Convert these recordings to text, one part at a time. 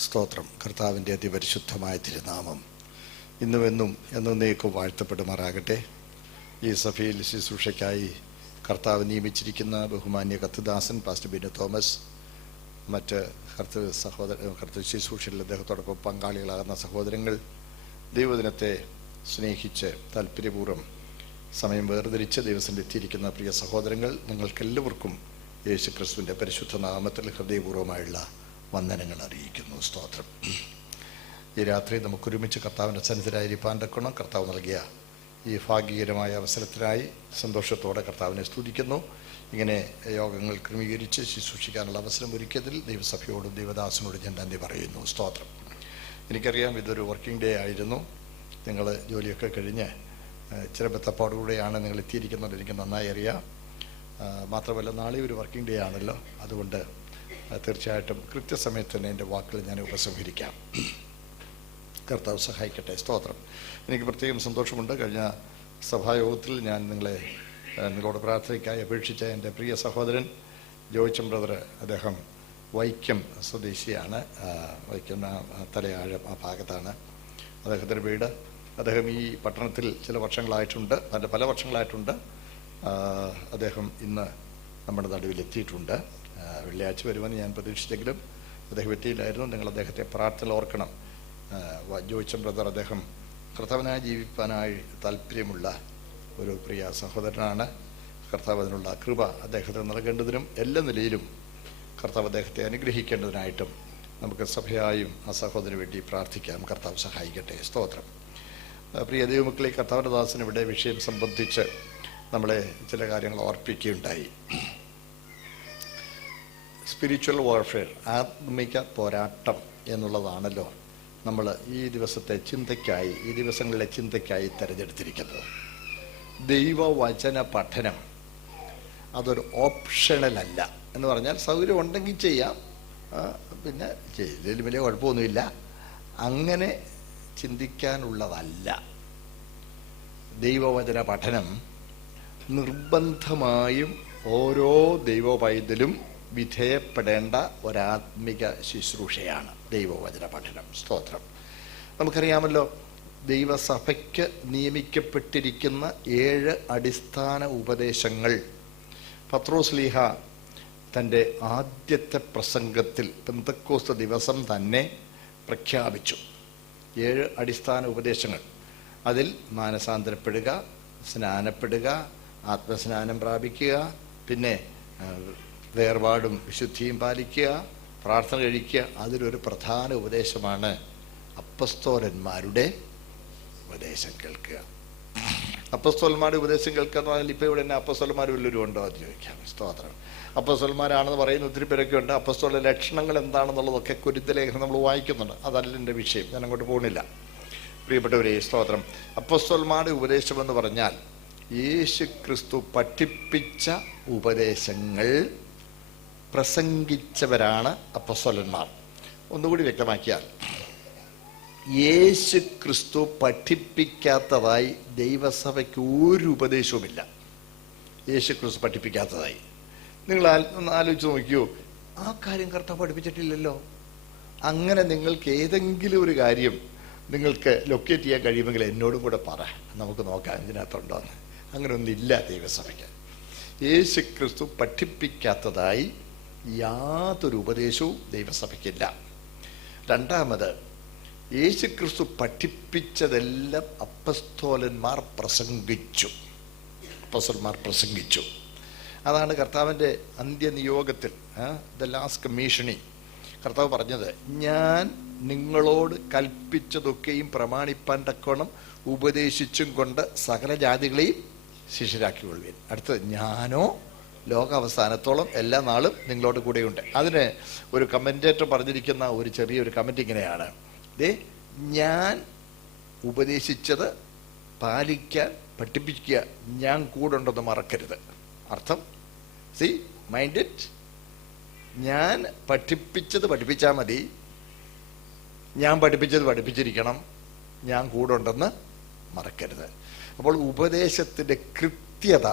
സ്തോത്രം. കർത്താവിൻ്റെ അതിപരിശുദ്ധമായ തിരുനാമം ഇന്നുമെന്നും എന്നേക്കും വാഴ്ത്തപ്പെടുമാറാകട്ടെ. ഈ സഭയിൽ ശുശ്രൂഷയ്ക്കായി കർത്താവ് നിയമിച്ചിരിക്കുന്ന ബഹുമാന്യ കർത്തദാസൻ പാസ്റ്റർ ബിനു തോമസ്, മറ്റ് കർത്തൃ ശുശ്രൂഷയിൽ അദ്ദേഹത്തോടൊപ്പം പങ്കാളികളാകുന്ന സഹോദരങ്ങൾ, ദൈവദിനത്തെ സ്നേഹിച്ച് താല്പര്യപൂർവ്വം സമയം വേർതിരിച്ച് ദൈവസന്നിധിയിൽ എത്തിയിരിക്കുന്ന പ്രിയ സഹോദരങ്ങൾ, നിങ്ങൾക്കെല്ലാവർക്കും യേശു ക്രിസ്തുവിൻ്റെ പരിശുദ്ധ നാമത്തിൽ ഹൃദയപൂർവ്വമായുള്ള വന്ദനങ്ങൾ അറിയിക്കുന്നു. സ്തോത്രം. ഈ രാത്രി നമുക്കൊരുമിച്ച് കർത്താവിൻ്റെ സന്നിധിയിലായിരിക്കാൻ തക്കണം. കർത്താവ് നൽകിയ ഈ ഭാഗ്യകരമായ അവസരത്തിനായി സന്തോഷത്തോടെ കർത്താവിനെ സ്തുതിക്കുന്നു. ഇങ്ങനെ യോഗങ്ങൾ ക്രമീകരിച്ച് ശുശ്രൂഷിക്കാനുള്ള അവസരം ഒരുക്കിയതിൽ ദൈവസഭയോടും ദൈവദാസനോടും ഞാൻ നന്ദി പറയുന്നു. സ്തോത്രം. എനിക്കറിയാം ഇതൊരു വർക്കിംഗ് ഡേ ആയിരുന്നു. നിങ്ങൾ ജോലിയൊക്കെ കഴിഞ്ഞ് ചില ബന്ധപ്പാടുകൂടെയാണ് നിങ്ങൾ എത്തിയിരിക്കുന്നത്, എനിക്ക് നന്നായി അറിയാം. മാത്രമല്ല നാളെ ഒരു വർക്കിംഗ് ഡേ ആണല്ലോ. അതുകൊണ്ട് തീർച്ചയായിട്ടും കൃത്യസമയത്ത് തന്നെ എൻ്റെ വാക്കുകൾ ഞാൻ ഉപസംഹരിക്കാം. കർത്താവ് സഹായിക്കട്ടെ. സ്തോത്രം. എനിക്ക് പ്രത്യേകം സന്തോഷമുണ്ട്. കഴിഞ്ഞ സഭായോഗത്തിൽ ഞാൻ നിങ്ങളോട് പ്രാർത്ഥനയ്ക്കായി അപേക്ഷിച്ച എൻ്റെ പ്രിയ സഹോദരൻ ജോയിച്ചൻ ബ്രദർ, അദ്ദേഹം വൈക്കം സ്വദേശിയാണ്. വൈക്കം തലയാഴം ആ ഭാഗത്താണ് അദ്ദേഹത്തിൻ്റെ വീട്. അദ്ദേഹം ഈ പട്ടണത്തിൽ പല വർഷങ്ങളായിട്ടുണ്ട്. അദ്ദേഹം ഇന്ന് നമ്മുടെ നടുവിൽ എത്തിയിട്ടുണ്ട്. വെള്ളിയാഴ്ച വരുമെന്ന് ഞാൻ പ്രതീക്ഷിച്ചെങ്കിലും അദ്ദേഹം എത്തിയില്ലായിരുന്നു. നിങ്ങൾ അദ്ദേഹത്തെ പ്രാർത്ഥന ഓർക്കണം. ജോയിച്ചൻ ബ്രദർ അദ്ദേഹം കർത്താവിനായി ജീവിക്കാനായി താല്പര്യമുള്ള ഒരു പ്രിയ സഹോദരനാണ്. കർത്താവ് അതിനുള്ള കൃപ അദ്ദേഹത്തിന് നൽകേണ്ടതിനും എല്ലാ നിലയിലും കർത്താവ് അദ്ദേഹത്തെ അനുഗ്രഹിക്കേണ്ടതിനായിട്ടും നമുക്ക് സഭയായും ആ സഹോദരന് വേണ്ടി പ്രാർത്ഥിക്കാം. കർത്താവ് സഹായിക്കട്ടെ. സ്തോത്രം. പ്രിയ ദൈവമക്കളെ, കർത്താവിൻ്റെ ദാസന് ഇവിടെ വിഷയം സംബന്ധിച്ച് നമ്മളെ ചില കാര്യങ്ങൾ ഓർപ്പിക്കുകയുണ്ടായി. സ്പിരിച്വൽ വാർഫെയർ, ആത്മിക പോരാട്ടം എന്നുള്ളതാണല്ലോ നമ്മൾ ഈ ദിവസങ്ങളിലെ ചിന്തയ്ക്കായി തിരഞ്ഞെടുത്തിരിക്കുന്നത്. ദൈവവചന പഠനം അതൊരു ഓപ്ഷണലല്ല. എന്ന് പറഞ്ഞാൽ സൗകര്യം ഉണ്ടെങ്കിൽ ചെയ്യാം, പിന്നെ ചെയ്തതിൽ വലിയ കുഴപ്പമൊന്നുമില്ല, അങ്ങനെ ചിന്തിക്കാനുള്ളതല്ല. ദൈവവചന പഠനം നിർബന്ധമായും ഓരോ ദൈവപൈതലും വിധേയപ്പെടേണ്ട ഒരാത്മിക ശുശ്രൂഷയാണ് ദൈവവചന പഠനം. സ്തോത്രം. നമുക്കറിയാമല്ലോ, ദൈവസഭയ്ക്ക് നിയമിക്കപ്പെട്ടിരിക്കുന്ന 7 അടിസ്ഥാന ഉപദേശങ്ങൾ പത്രോസ്ലീഹ തൻ്റെ ആദ്യത്തെ പ്രസംഗത്തിൽ പെന്തക്കോസ്ത് ദിവസം തന്നെ പ്രഖ്യാപിച്ചു. 7 അടിസ്ഥാന ഉപദേശങ്ങൾ. അതിൽ മാനസാന്തരപ്പെടുക, സ്നാനപ്പെടുക, ആത്മസ്നാനം പ്രാപിക്കുക, പിന്നെ വേർപാടും വിശുദ്ധിയും പാലിക്കുക, പ്രാർത്ഥന കഴിക്കുക. അതിലൊരു പ്രധാന ഉപദേശമാണ് അപ്പസ്തോലന്മാരുടെ ഉപദേശം കേൾക്കുക. അപ്പസ്തോലന്മാരുടെ ഉപദേശം കേൾക്കുക എന്ന് പറഞ്ഞാൽ ഇപ്പോൾ ഇവിടെ തന്നെ അപ്പസ്തോലന്മാർ വല്ലവരും ഉണ്ടോ എന്ന് ചോദിക്കാം. സ്തോത്രം. അപ്പസ്തോലന്മാരാണെന്ന് പറയുന്ന ഒത്തിരി പേരൊക്കെ ഉണ്ട്. അപ്പസ്തോല ലക്ഷണങ്ങൾ എന്താണെന്നുള്ളതൊക്കെ കുരുത്തലേഖനം നമ്മൾ വായിക്കുന്നുണ്ട്. അതല്ല എൻ്റെ വിഷയം, ഞാൻ അങ്ങോട്ട് പോകുന്നില്ല. പ്രിയപ്പെട്ടവരെ, സ്തോത്രം. അപ്പസ്തോലന്മാരുടെ ഉപദേശം എന്ന് പറഞ്ഞാൽ യേശു ക്രിസ്തു പഠിപ്പിച്ച ഉപദേശങ്ങൾ പ്രസംഗിച്ചവരാണ് അപ്പസ്തോലന്മാർ. ഒന്നുകൂടി വ്യക്തമാക്കിയാൽ, യേശു ക്രിസ്തു പഠിപ്പിക്കാത്തതായി ദൈവസഭയ്ക്ക് ഒരു ഉപദേശവുമില്ല. യേശു ക്രിസ്തു പഠിപ്പിക്കാത്തതായി നിങ്ങൾ ആലോചിച്ച് നോക്കിയോ, ആ കാര്യം കർത്താവ് പഠിപ്പിച്ചിട്ടില്ലല്ലോ. അങ്ങനെ നിങ്ങൾക്ക് ഏതെങ്കിലും ഒരു കാര്യം നിങ്ങൾക്ക് ലൊക്കേറ്റ് ചെയ്യാൻ കഴിയുമെങ്കിൽ എന്നോടും കൂടെ പറ, നമുക്ക് നോക്കാം ഇതിനകത്തുണ്ടോന്ന്. അങ്ങനെ ഒന്നില്ല ദൈവസഭയ്ക്ക്. യേശു ക്രിസ്തു പഠിപ്പിക്കാത്തതായി യാതൊരു ഉപദേശവും ദൈവസഭയ്ക്കില്ല. രണ്ടാമത്, യേശു ക്രിസ്തു പഠിപ്പിച്ചതെല്ലാം അപ്പസ്തോലന്മാർ പ്രസംഗിച്ചു. അതാണ് കർത്താവിൻ്റെ അന്ത്യനിയോഗത്തിൽ, ദ ലാസ്റ്റ് കമ്മീഷനിങ്, കർത്താവ് പറഞ്ഞത്, ഞാൻ നിങ്ങളോട് കൽപ്പിച്ചതൊക്കെയും പ്രമാണിപ്പാൻ തക്കവണ്ണം ഉപദേശിച്ചും കൊണ്ട് സകല ജാതികളെയും ശിഷ്യരാക്കിക്കൊള്ളുവിൻ. അടുത്തത്, ഞാനോ ലോകാവസാനത്തോളം എല്ലാ നാളും നിങ്ങളോട് കൂടെയുണ്ട്. അതിന് ഒരു കമൻറ്റേറ്റർ പറഞ്ഞിരിക്കുന്ന ഒരു ചെറിയൊരു കമൻറ്റ് ഇങ്ങനെയാണ്: ഞാൻ ഉപദേശിച്ചത് പാലിക്കാൻ പഠിപ്പിക്കുക, ഞാൻ കൂടെ ഉണ്ടെന്ന് മറക്കരുത്. അർത്ഥം, മൈൻഡ് ഇറ്റ്, ഞാൻ പഠിപ്പിച്ചത് പഠിപ്പിച്ചാൽ മതി, ഞാൻ പഠിപ്പിച്ചത് പഠിപ്പിച്ചിരിക്കണം, ഞാൻ കൂടെ ഉണ്ടെന്ന് മറക്കരുത്. അപ്പോൾ ഉപദേശത്തിൻ്റെ കൃത്യത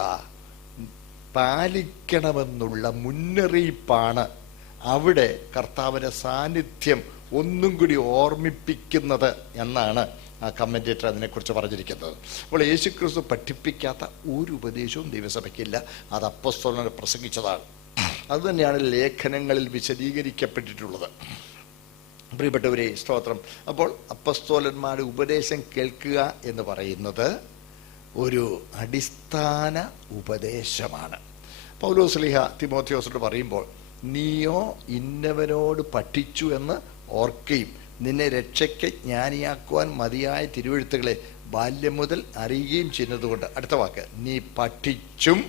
പാലിക്കണമെന്നുള്ള മുന്നറിയിപ്പാണ് അവിടെ കർത്താവിൻ്റെ സാന്നിധ്യം ഒന്നും കൂടി ഓർമ്മിപ്പിക്കുന്നത് എന്നാണ് ആ കമന്റേറ്റർ അതിനെക്കുറിച്ച് പറഞ്ഞിരിക്കുന്നത്. അപ്പോൾ യേശുക്രിസ്തു പഠിപ്പിക്കാത്ത ഒരു ഉപദേശവും ദൈവസഭയ്ക്കില്ല. അത് അപ്പോസ്തലന്മാർ പ്രസംഗിച്ചതാണ്. അതുതന്നെയാണ് ലേഖനങ്ങളിൽ വിശദീകരിക്കപ്പെട്ടിട്ടുള്ളത്. പ്രിയപ്പെട്ടവരെ, സ്തോത്രം. അപ്പോൾ അപ്പോസ്തലന്മാരുടെ ഉപദേശം കേൾക്കുക എന്ന് പറയുന്നത് ഒരു അടിസ്ഥാന ഉപദേശമാണ്. പൗലോസ് ശ്ലീഹ തിമോഥെയോസിനോട് പറയുമ്പോൾ, നീയോ ഇന്നവനോട് പഠിച്ചു എന്ന് ഓർക്കുകയും നിന്നെ രക്ഷയ്ക്ക് ജ്ഞാനിയാക്കുവാൻ മതിയായ തിരുവെഴുത്തുകളെ ബാല്യം മുതൽ അറിയുകയും ചെയ്യുന്നതുകൊണ്ട്, അടുത്ത വാക്ക്, നീ പഠിച്ചും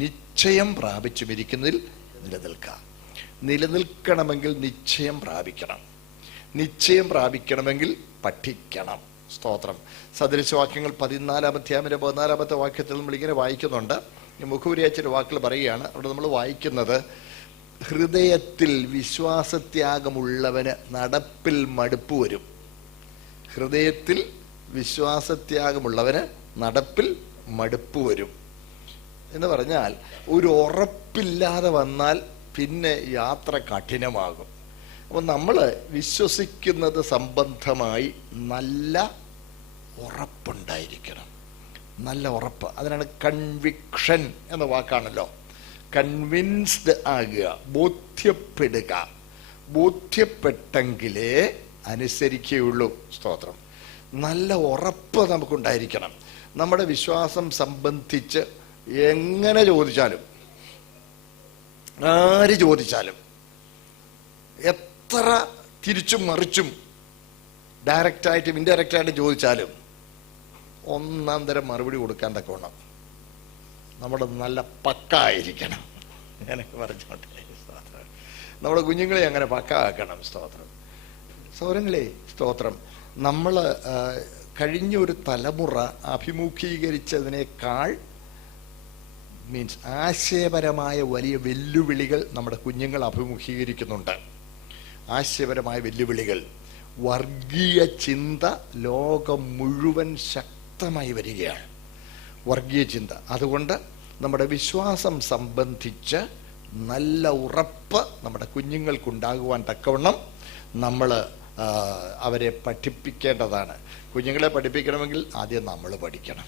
നിശ്ചയം പ്രാപിച്ചും ഇരിക്കുന്നതിൽ നിലനിൽക്കുക. നിലനിൽക്കണമെങ്കിൽ നിശ്ചയം പ്രാപിക്കണം. നിശ്ചയം പ്രാപിക്കണമെങ്കിൽ പഠിക്കണം. സ്തോത്രം. സദൃശവാക്യങ്ങൾ 14-ാം അധ്യായത്തിന്റെ 14-ാമത്തെ വാക്യത്തിൽ നമ്മളിങ്ങനെ വായിക്കുന്നുണ്ട്. മുഖപുരിയാച്ചൊരു വാക്കുകൾ പറയുകയാണ്. അവിടെ നമ്മൾ വായിക്കുന്നത്, ഹൃദയത്തിൽ വിശ്വാസത്യാഗമുള്ളവന് നടപ്പിൽ മടുപ്പ് വരും. ഹൃദയത്തിൽ വിശ്വാസത്യാഗമുള്ളവന് നടപ്പിൽ മടുപ്പ് വരും എന്ന് പറഞ്ഞാൽ, ഒരു ഉറപ്പില്ലാതെ വന്നാൽ പിന്നെ യാത്ര കഠിനമാകും. അപ്പം നമ്മൾ വിശ്വസിക്കുന്നത് സംബന്ധമായി നല്ല ഉറപ്പുണ്ടായിരിക്കണം. നല്ല ഉറപ്പ്, അതിനാണ് കൺവിക്ഷൻ എന്ന വാക്കാണല്ലോ. കൺവിൻസ്ഡ് ആകുക, ബോധ്യപ്പെടുക. ബോധ്യപ്പെട്ടെങ്കിലേ അനുസരിക്കുകയുള്ളൂ. സ്തോത്രം. നല്ല ഉറപ്പ് നമുക്കുണ്ടായിരിക്കണം. നമ്മുടെ വിശ്വാസം സംബന്ധിച്ച് എങ്ങനെ ചോദിച്ചാലും, ആര് ചോദിച്ചാലും, എത്ര തിരിച്ചും മറിച്ചും ഡയറക്റ്റായിട്ടും ഇൻഡയറക്റ്റായിട്ടും ചോദിച്ചാലും ഒന്നാം തരം മറുപടി കൊടുക്കാൻ തക്കവണ്ണം നമ്മുടെ നല്ല പക്ക ആയിരിക്കണം. ഞാനൊക്കെ പറഞ്ഞോട്ടെ. സ്തോത്രം. നമ്മുടെ കുഞ്ഞുങ്ങളെ അങ്ങനെ പക്ക ആക്കണം. സ്തോത്രം. സൗരങ്ങളെ, സ്തോത്രം. നമ്മൾ കഴിഞ്ഞ ഒരു തലമുറ അഭിമുഖീകരിച്ചതിനേക്കാൾ ആശയപരമായ വലിയ വെല്ലുവിളികൾ നമ്മുടെ കുഞ്ഞുങ്ങൾ അഭിമുഖീകരിക്കുന്നുണ്ട്. ആശയപരമായ വെല്ലുവിളികൾ. വർഗീയ ചിന്ത ലോകം മുഴുവൻ ശക്തമായി വരികയാണ്. വർഗീയ ചിന്ത. അതുകൊണ്ട് നമ്മുടെ വിശ്വാസം സംബന്ധിച്ച് നല്ല ഉറപ്പ് നമ്മുടെ കുഞ്ഞുങ്ങൾക്കുണ്ടാകുവാൻ തക്കവണ്ണം നമ്മൾ അവരെ പഠിപ്പിക്കേണ്ടതാണ്. കുഞ്ഞുങ്ങളെ പഠിപ്പിക്കണമെങ്കിൽ ആദ്യം നമ്മൾ പഠിക്കണം.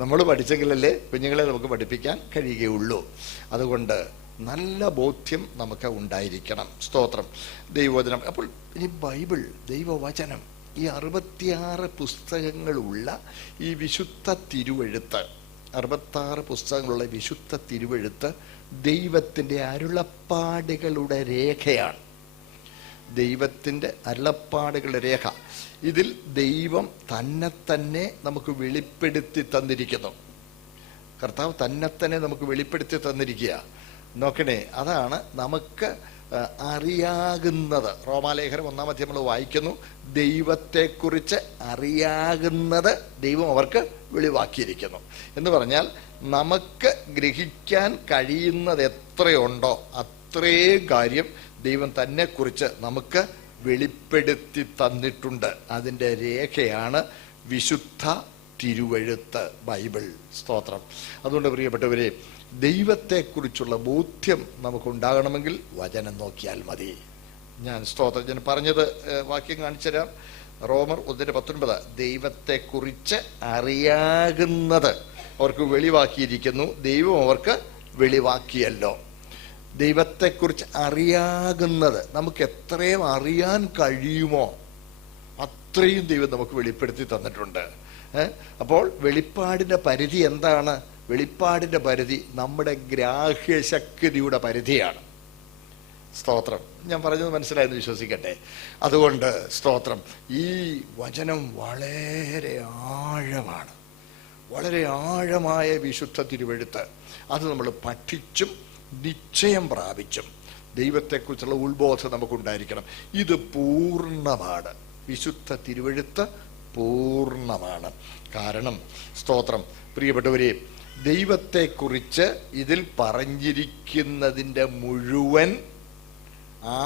നമ്മൾ പഠിച്ചെങ്കിലല്ലേ കുഞ്ഞുങ്ങളെ നമുക്ക് പഠിപ്പിക്കാൻ കഴിയുകയുള്ളൂ. അതുകൊണ്ട് നല്ല ബോധ്യം നമുക്ക് ഉണ്ടായിരിക്കണം. സ്തോത്രം. ദൈവവചനം. അപ്പോൾ ഇനി ബൈബിൾ, ദൈവവചനം, ഈ 66 പുസ്തകങ്ങളുള്ള ഈ വിശുദ്ധ തിരുവെഴുത്ത്, 66 പുസ്തകങ്ങളുള്ള വിശുദ്ധ തിരുവെഴുത്ത് ദൈവത്തിൻ്റെ അരുളപ്പാടുകളുടെ രേഖയാണ്. ദൈവത്തിൻ്റെ അരുളപ്പാടുകളുടെ രേഖ. ഇതിൽ ദൈവം തന്നെ നമുക്ക് വെളിപ്പെടുത്തി തന്നിരിക്കുന്നു. കർത്താവ് തന്നെ നമുക്ക് വെളിപ്പെടുത്തി തന്നിരിക്കുക. നോക്കണേ, അതാണ് നമുക്ക് അറിയാകുന്നത്. റോമാലേഖനം 1-ാം അധ്യായം നമ്മൾ വായിക്കുന്നു, ദൈവത്തെക്കുറിച്ച് അറിയാകുന്നത് ദൈവം അവർക്ക് വെളിവാക്കിയിരിക്കുന്നു എന്ന് പറഞ്ഞാൽ, നമുക്ക് ഗ്രഹിക്കാൻ കഴിയുന്നത് എത്രയുണ്ടോ അത്രയും കാര്യം ദൈവം തന്നെക്കുറിച്ച് നമുക്ക് വെളിപ്പെടുത്തി തന്നിട്ടുണ്ട്. അതിൻ്റെ രേഖയാണ് വിശുദ്ധ തിരുവെഴുത്ത്, ബൈബിൾ. സ്തോത്രം. അതുകൊണ്ട് പ്രിയപ്പെട്ടവരെ, ദൈവത്തെക്കുറിച്ചുള്ള ബോധ്യം നമുക്കുണ്ടാകണമെങ്കിൽ വചനം നോക്കിയാൽ മതി. ഞാൻ പറഞ്ഞത് വാക്യം കാണിച്ചു തരാം. റോമർ 1:19, ദൈവത്തെക്കുറിച്ച് അറിയാകുന്നത് അവർക്ക് വെളിവാക്കിയിരിക്കുന്നു, ദൈവം അവർക്ക് വെളിവാക്കിയല്ലോ. ദൈവത്തെക്കുറിച്ച് അറിയാകുന്നത്, നമുക്ക് എത്രയും അറിയാൻ കഴിയുമോ അത്രയും ദൈവം നമുക്ക് വെളിപ്പെടുത്തി തന്നിട്ടുണ്ട്. അപ്പോൾ വെളിപ്പാടിൻ്റെ പരിധി എന്താണ്? വെളിപ്പാടിൻ്റെ പരിധി നമ്മുടെ ഗ്രാഹ്യശക്തിയുടെ പരിധിയാണ്. സ്തോത്രം. ഞാൻ പറഞ്ഞത് മനസ്സിലായെന്ന് വിശ്വസിക്കട്ടെ. അതുകൊണ്ട് സ്തോത്രം, ഈ വചനം വളരെ ആഴമാണ്. വളരെ ആഴമായ വിശുദ്ധ തിരുവെഴുത്ത്. അത് നമ്മൾ പഠിച്ചും നിശ്ചയം പ്രാപിച്ചും ദൈവത്തെക്കുറിച്ചുള്ള ഉത്ബോധം നമുക്കുണ്ടായിരിക്കണം. ഇത് പൂർണ്ണമാണ്. വിശുദ്ധ തിരുവെഴുത്ത് പൂർണ്ണമാണ്. കാരണം സ്തോത്രം, പ്രിയപ്പെട്ടവരെ, ദൈവത്തെക്കുറിച്ച് ഇതിൽ പറഞ്ഞിരിക്കുന്നതിൻ്റെ മുഴുവൻ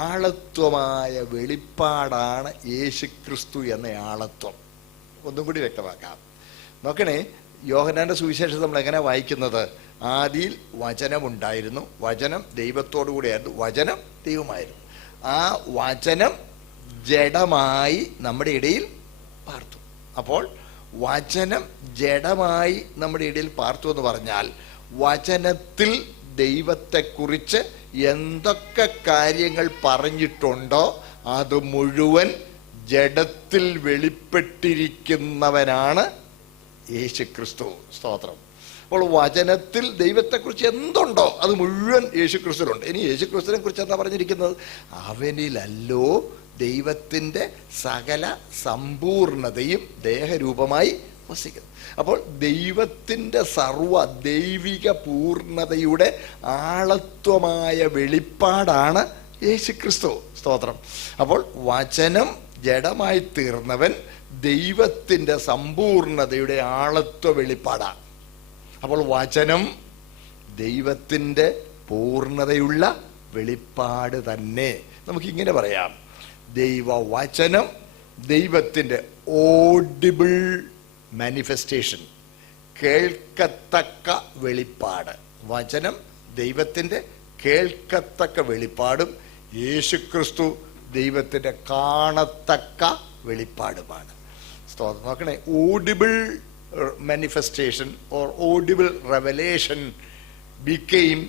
ആളത്വമായ വെളിപ്പാടാണ് യേശുക്രിസ്തു എന്ന ആളത്വം. ഒന്നും കൂടി വ്യക്തമാക്കാം. നോക്കണേ, യോഹന്നാന്റെ സുവിശേഷം നമ്മൾ എങ്ങനെ വായിക്കുന്നത്? ആദിയിൽ വചനമുണ്ടായിരുന്നു, വചനം ദൈവത്തോടു കൂടിയായിരുന്നു, വചനം ദൈവമായിരുന്നു. ആ വചനം ജഡമായി നമ്മുടെ ഇടയിൽ പാർത്തു. അപ്പോൾ വചനം ജഡമായി നമ്മുടെ ഇടയിൽ പാർത്തു എന്ന് പറഞ്ഞാൽ വചനത്തിൽ ദൈവത്തെക്കുറിച്ച് എന്തൊക്കെ കാര്യങ്ങൾ പറഞ്ഞിട്ടുണ്ടോ അത് മുഴുവൻ ജഡത്തിൽ വെളിപ്പെട്ടിരിക്കുന്നവനാണ് യേശുക്രിസ്തു. സ്തോത്രം. അപ്പോൾ വചനത്തിൽ ദൈവത്തെക്കുറിച്ച് എന്തുണ്ടോ അത് മുഴുവൻ യേശുക്രിസ്തുവിലുണ്ട്. ഇനി യേശുക്രിസ്തുവിനെ കുറിച്ച് എന്താ പറഞ്ഞിരിക്കുന്നത്? അവനിലല്ലോ ദൈവത്തിൻ്റെ സകല സമ്പൂർണതയും ദേഹരൂപമായി വസിക്കുന്നു. അപ്പോൾ ദൈവത്തിൻ്റെ സർവ ദൈവിക പൂർണ്ണതയുടെ ആളത്വമായ വെളിപ്പാടാണ് യേശുക്രിസ്തു. സ്തോത്രം. അപ്പോൾ വചനം ജഡമായി തീർന്നവൻ ദൈവത്തിൻ്റെ സമ്പൂർണതയുടെ ആളത്വ വെളിപ്പാടാണ്. അപ്പോൾ വചനം ദൈവത്തിൻ്റെ പൂർണ്ണതയുള്ള വെളിപ്പാട് തന്നെ. നമുക്കിങ്ങനെ പറയാം, ദൈവവചനം ദൈവത്തിൻ്റെ ഓഡിബിൾ മാനിഫെസ്റ്റേഷൻ, കേൾക്കത്തക്ക വെളിപ്പാട്. വചനം ദൈവത്തിൻ്റെ കേൾക്കത്തക്ക വെളിപ്പാടും യേശുക്രിസ്തു ദൈവത്തിൻ്റെ കാണത്തക്ക വെളിപ്പാടുമാണ്. സ്തോത്രം. നോക്കണേ, audible manifestation or audible revelation became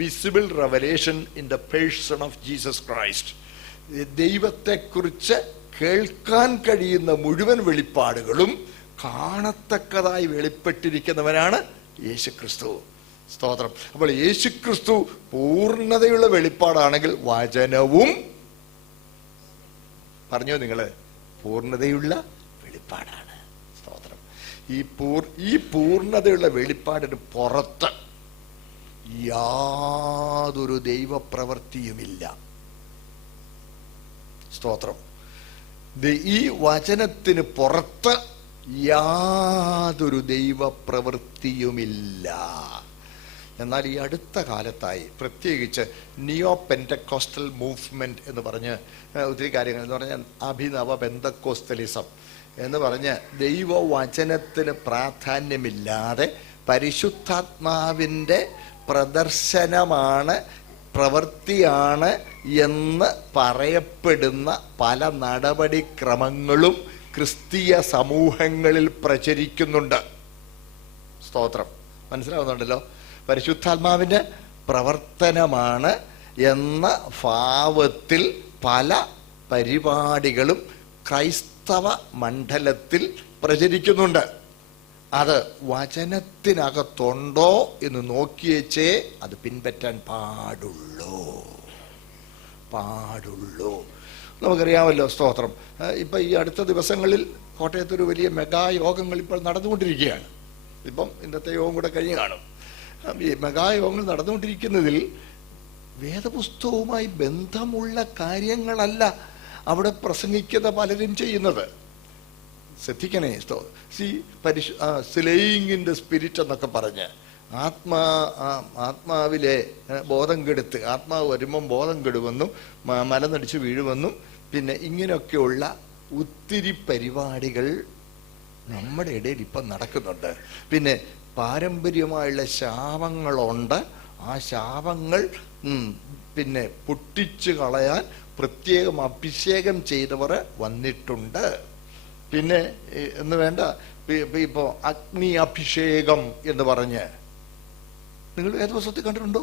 visible revelation in the person of Jesus Christ. ദൈവത്തെക്കുറിച്ച് കേൾക്കാൻ കഴിയുന്ന മുഴുവൻ വെളിപ്പാടുകളും കാണത്തക്കതായി വെളിപ്പെട്ടിരിക്കുന്നവനാണ് യേശുക്രിസ്തു. സ്തോത്രം. അപ്പോൾ യേശുക്രിസ്തു പൂർണ്ണതയുള്ള വെളിപ്പാടാണെങ്കിൽ വചനവും, പറഞ്ഞോ നിങ്ങള്, പൂർണ്ണതയുള്ള വെളിപ്പാടാണ്. ഈ പൂർണ്ണതയുള്ള വെളിപ്പാടിന് പുറത്ത് യാതൊരു ദൈവപ്രവൃത്തിയുമില്ല. സ്തോത്രം. ഈ വചനത്തിന് പുറത്ത് യാതൊരു ദൈവപ്രവൃത്തിയുമില്ല. എന്നാൽ ഈ അടുത്ത കാലത്തായി പ്രത്യേകിച്ച് നിയോ പെന്റക്കോസ്റ്റൽ മൂവ്മെന്റ് എന്ന് പറഞ്ഞ് ഒത്തിരി കാര്യങ്ങൾ എന്ന് പറഞ്ഞാൽ അഭിനവ പെന്തക്കോസ്റ്റലിസം എന്ന് പറഞ്ഞ് ദൈവവചനത്തിന് പ്രാധാന്യമില്ലാതെ പരിശുദ്ധാത്മാവിൻ്റെ പ്രദർശനമാണ്, പ്രവൃത്തിയാണ് എന്ന് പറയപ്പെടുന്ന പല നടപടിക്രമങ്ങളും ക്രിസ്തീയ സമൂഹങ്ങളിൽ പ്രചരിക്കുന്നുണ്ട്. സ്തോത്രം. മനസ്സിലാവുന്നുണ്ടല്ലോ. പരിശുദ്ധാത്മാവിൻ്റെ പ്രവർത്തനമാണ് എന്ന ഭാവത്തിൽ പല പരിപാടികളും ക്രൈസ്തവ മണ്ഡലത്തിൽ പ്രചരിക്കുന്നുണ്ട്. അത് വചനത്തിനകത്തുണ്ടോ എന്ന് നോക്കിയേച്ചേ അത് പിൻപറ്റാൻ പാടുള്ളൂ. നമുക്കറിയാമല്ലോ. സ്തോത്രം. ഇപ്പം ഈ അടുത്ത ദിവസങ്ങളിൽ കോട്ടയത്തൊരു വലിയ മെഗായോഗങ്ങൾ ഇപ്പോൾ നടന്നുകൊണ്ടിരിക്കുകയാണ്. ഇപ്പം ഇന്നത്തെ യോഗം കൂടെ കഴിഞ്ഞ് കാണും. ഈ മെഗായോഗങ്ങൾ നടന്നുകൊണ്ടിരിക്കുന്നതിൽ വേദപുസ്തകവുമായി ബന്ധമുള്ള കാര്യങ്ങളല്ല അവിടെ പ്രസംഗിക്കുന്ന പലരും ചെയ്യുന്നത്. ശ്രദ്ധിക്കണേ. സ്ലേയിങ് ഇൻ ദ സ്പിരിറ്റ് എന്നൊക്കെ പറഞ്ഞ് ആത്മാവിലെ ബോധം കെടുത്ത്, ആത്മാവ് വരുമ്പം ബോധം കെടുവെന്നും മലനടിച്ച് വീഴുമെന്നും പിന്നെ ഇങ്ങനെയൊക്കെയുള്ള ഒത്തിരി പരിപാടികൾ നമ്മുടെ ഇടയിൽ ഇപ്പം നടക്കുന്നുണ്ട്. പിന്നെ പാരമ്പര്യമായുള്ള ശാപങ്ങളുണ്ട്. ആ ശാപങ്ങൾ പിന്നെ പൊട്ടിച്ചു കളയാൻ പ്രത്യേകം അഭിഷേകം ചെയ്തവർ വന്നിട്ടുണ്ട്. പിന്നെ എന്ന് വേണ്ട, ഇപ്പോൾ അഗ്നി അഭിഷേകം എന്ന് പറഞ്ഞ് നിങ്ങൾ വേദപുസ്തകത്തിൽ കണ്ടിട്ടുണ്ടോ?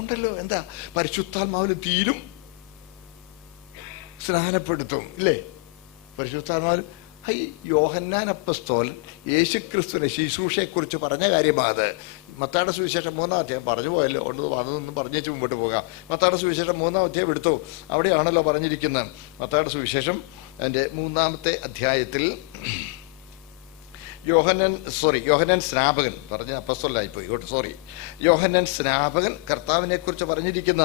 ഉണ്ടല്ലോ. എന്താ, പരിശുദ്ധാത്മാവിന് തീരും സ്നാനപ്പെടുത്തും, ഇല്ലേ? പരിശുദ്ധാത്മാവിൽ യോഹന്നാൻ അപ്പസ്തോലൻ യേശുക്രിസ്തുവിനെ ശുശ്രൂഷയെക്കുറിച്ച് പറഞ്ഞ കാര്യമാണ് അത്. മത്തായിയുടെ സുവിശേഷം 3-ാം അധ്യായം പറഞ്ഞു പോയല്ലോ, അതൊന്നും പറഞ്ഞേച്ച് മുമ്പോട്ട് പോകാം. മത്തായിയുടെ സുവിശേഷം 3-ാം അധ്യായം എടുത്തോ, അവിടെയാണല്ലോ പറഞ്ഞിരിക്കുന്നത്. മത്തായിയുടെ സുവിശേഷം അതിൻ്റെ 3-ാമത്തെ അധ്യായത്തിൽ യോഹന്നാൻ സ്നാപകൻ പറഞ്ഞ അപ്പസ്തോലനായിപ്പോയി, യോഹന്നാൻ സ്നാപകൻ കർത്താവിനെ കുറിച്ച് പറഞ്ഞിരിക്കുന്ന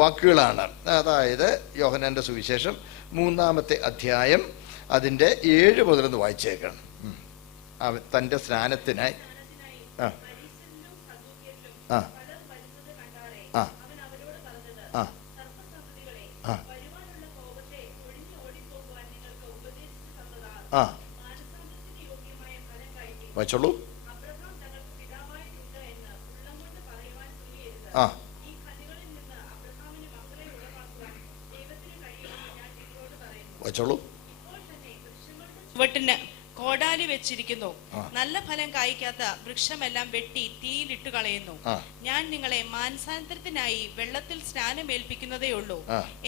വാക്കുകളാണ്. അതായത് യോഹന്നാന്റെ സുവിശേഷം 3-ാമത്തെ അധ്യായം അതിൻ്റെ 7 മുതലൊന്ന് വായിച്ചേക്കണം. തൻ്റെ സ്നാനത്തിനായി വായിച്ചോളൂ. വെച്ചോളൂ. ചുവട്ടിന് കോടാലി വെച്ചിരിക്കുന്നു. നല്ല ഫലം കായ്ക്കാത്ത വൃക്ഷമെല്ലാം വെട്ടി തീയിലിട്ട് കളയുന്നു. ഞാൻ നിങ്ങളെ മാനസാന്തരത്തിനായി വെള്ളത്തിൽ സ്നാനമേൽപ്പിക്കുന്നതേ ഉള്ളൂ.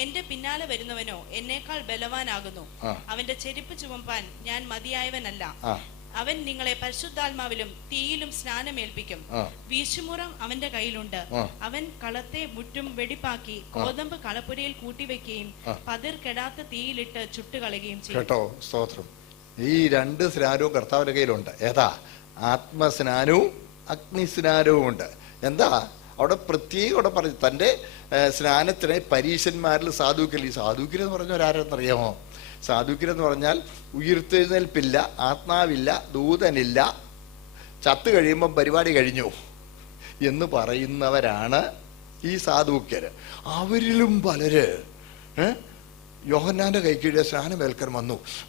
എന്റെ പിന്നാലെ വരുന്നവനോ എന്നേക്കാൾ ബലവാനാകുന്നു. അവന്റെ ചെരുപ്പ് ചുമപ്പാൻ ഞാൻ മതിയായവനല്ല. അവൻ നിങ്ങളെ പരിശുദ്ധാത്മാവിലും തീയിലും സ്നാനമേൽപ്പിക്കും. വീശുമുറം അവന്റെ കയ്യിലുണ്ട്. അവൻ കളത്തെ മുറ്റും വെടിപ്പാക്കി ഗോതമ്പ് കളപ്പുരയിൽ കൂട്ടിവെക്കുകയും പതിർ കെടാത്ത തീയിലിട്ട് ചുട്ടുകളയുകയും ചെയ്യും. കേട്ടോ, സ്തോത്രം. ഈ രണ്ട് സ്നാനവും കർത്താവിന്റെ കയ്യിലുണ്ട്. ഏതാ? ആത്മസ്നാനവും അഗ്നിസ്നാനവും ഉണ്ട്. എന്താ അവിടെ പ്രത്യേകം അവിടെ പറഞ്ഞു? തൻ്റെ സ്നാനത്തിന് പരീശന്മാരിൽ സാധുക്കൽ. ഈ സാധുക്കരെന്ന് പറഞ്ഞാൽ ആരെന്നറിയാമോ? സാധുക്കരെന്ന് പറഞ്ഞാൽ ഉയർത്തെഴുന്നേൽപ്പില്ല, ആത്മാവില്ല, ദൂതനില്ല, ചത്തു കഴിയുമ്പം പരിപാടി കഴിഞ്ഞു എന്ന് പറയുന്നവരാണ് ഈ സാധുക്കര്. അവരിലും പലര് യോഹന്നാന്റെ കൈക്കീഴിൽ സ്നാനമേൽക്കാൻ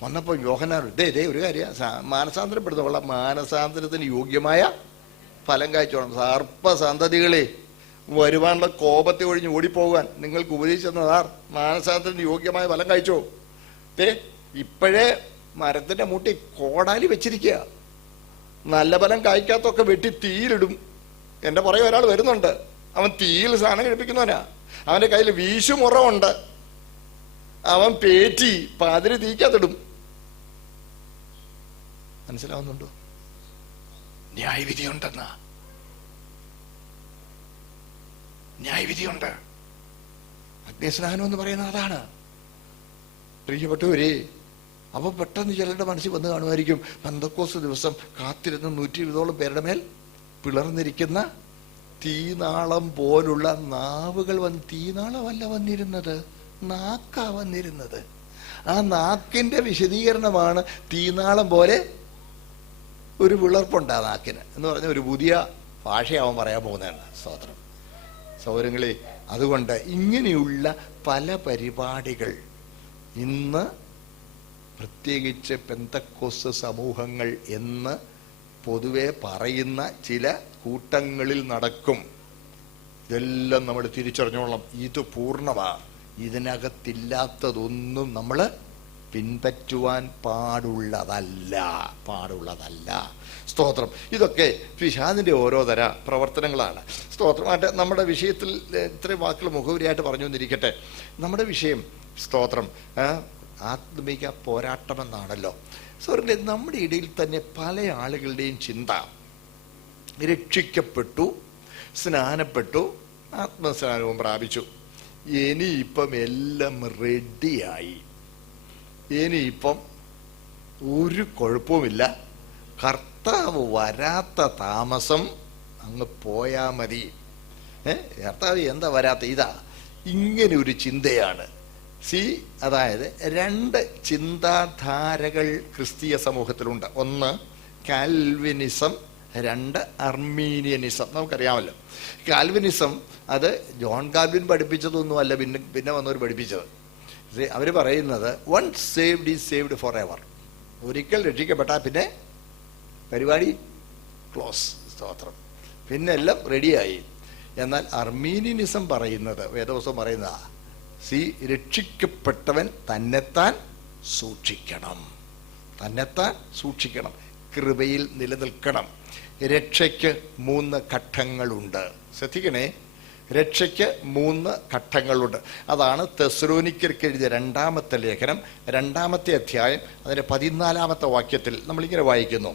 വന്നപ്പോൾ യോഹന്നാൻ ദേ ഒരു കാര്യം, മാനസാന്തരപ്പെടുത്തുള്ള മാനസാന്തരത്തിന് യോഗ്യമായ ഫലം കായ്ച്ചോണം. സർപ്പസന്തതികളെ, വരുവാനുള്ള കോപത്തെ ഒഴിഞ്ഞ് ഓടിപ്പോകാൻ നിങ്ങൾക്ക് ഉപദേശിച്ചതാർ മാനസാന്തരത്തിന് യോഗ്യമായ ഫലം കായ്ച്ചോ. ഇപ്പോഴേ മരത്തിന്റെ മൂട്ടി കോടാലി വെച്ചിരിക്കുക. നല്ല ഫലം കായ്ക്കാത്തൊക്കെ വെട്ടി തീയിലിടും. എന്റെ പുറകെ ഒരാൾ വരുന്നുണ്ട്. അവൻ തീയിൽ സ്നാനം കഴിപ്പിക്കുന്നവനാ. അവന്റെ കയ്യിൽ വീശുമുറമുണ്ട്. അവൻ പേറ്റി പാതിരി തീക്കത്തിടും. മനസ്സിലാവുന്നുണ്ടോ? ന്യായവിധിയുണ്ടെന്നാ. ന്യായവിധിയുണ്ട്. അഗ്നിസ്നാനം എന്ന് പറയുന്നത് അതാണ്. പ്രിയപ്പെട്ടവരെ, അപ്പൊ പെട്ടെന്ന് ചിലരുടെ മനസ്സിൽ വന്ന് കാണുമായിരിക്കും, പെന്തക്കോസ്ത് ദിവസം കാത്തിരുന്ന് 120ഓളം പേരുടെ മേൽ പിളർന്നിരിക്കുന്ന തീനാളം പോലുള്ള നാവുകൾ തീനാളമല്ല വന്നിരുന്നത്, നാക്കാ വന്നിരുന്നത്. ആ നാക്കിന്റെ വിശദീകരണമാണ് തീനാളം പോലെ ഒരു വിളർപ്പുണ്ട് ആ നാക്കിന് എന്ന് പറഞ്ഞ ഒരു പുതിയ ഭാഷയാവാൻ പറയാൻ പോകുന്നതാണ്. സ്തോത്രം. സൗരങ്ങളെ, അതുകൊണ്ട് ഇങ്ങനെയുള്ള പല പരിപാടികൾ ഇന്ന് പ്രത്യേകിച്ച് പെന്തക്കോസ്ത് സമൂഹങ്ങൾ എന്ന് പൊതുവെ പറയുന്ന ചില കൂട്ടങ്ങളിൽ നടക്കും. ഇതെല്ലാം നമ്മൾ തിരിച്ചറിഞ്ഞോളാം. ഇത് പൂർണ്ണമാ. ഇതിനകത്തില്ലാത്തതൊന്നും നമ്മൾ പിൻപറ്റുവാൻ പാടുള്ളതല്ല. സ്തോത്രം. ഇതൊക്കെ പിശാചിന്റെ ഓരോ തര പ്രവർത്തനങ്ങളാണ്. സ്തോത്രം. നമ്മുടെ വിഷയത്തിൽ ഇത്രയും വാക്കുകൾ മുഖവുരിയായിട്ട് പറഞ്ഞു വന്നിരിക്കട്ടെ. നമ്മുടെ വിഷയം സ്തോത്രം ആത്മിക പോരാട്ടമെന്നാണല്ലോ. സോറിലെ നമ്മുടെ ഇടയിൽ തന്നെ പല ആളുകളുടെയും ചിന്ത, രക്ഷിക്കപ്പെട്ടു, സ്നാനപ്പെട്ടു, ആത്മസ്നാനവും പ്രാപിച്ചു, ഇനിയിപ്പം എല്ലാം റെഡിയായി, ഇനിയിപ്പം ഒരു കുഴപ്പവുമില്ല, കർത്താവ് വരാത്ത താമസം അങ്ങ് പോയാ മതി. കർത്താവ് എന്താ വരാത്ത? ഇതാ ഇങ്ങനെ ഒരു ചിന്തയാണ്. അതായത് രണ്ട് ചിന്താധാരകൾ ക്രിസ്തീയ സമൂഹത്തിലുണ്ട്. ഒന്ന് കാൽവിനിസം, രണ്ട് അർമീനിയനിസം. നമുക്കറിയാമല്ലോ, കാൽവിനിസം അത് ജോൺ കാൽവിൻ പഠിപ്പിച്ചതൊന്നുമല്ല, പിന്നെ വന്നവർ പഠിപ്പിച്ചത്. അവർ പറയുന്നത് once saved is saved forever. ഒരിക്കൽ രക്ഷിക്കപ്പെട്ടാൽ പിന്നെ പരിപാടി ക്ലോസ്. സ്തോത്രം. പിന്നെ എല്ലാം റെഡിയായി. എന്നാൽ അർമീനിയനിസം പറയുന്നത്, വേദപുസ്തകം പറയുന്നതാ, രക്ഷിക്കപ്പെട്ടവൻ തന്നെത്താൻ സൂക്ഷിക്കണം, കൃപയിൽ നിലനിൽക്കണം. രക്ഷയ്ക്ക് 3 ഘട്ടങ്ങളുണ്ട്. ശ്രദ്ധിക്കണേ, രക്ഷയ്ക്ക് 3 ഘട്ടങ്ങളുണ്ട്. അതാണ് തെസ്സലോനിക്കർക്ക് എഴുതിയ 2-ാമത്തെ ലേഖനം 2-ാമത്തെ അധ്യായം അതിന്റെ 14-ാമത്തെ വാക്യത്തിൽ നമ്മളിങ്ങനെ വായിക്കുന്നു: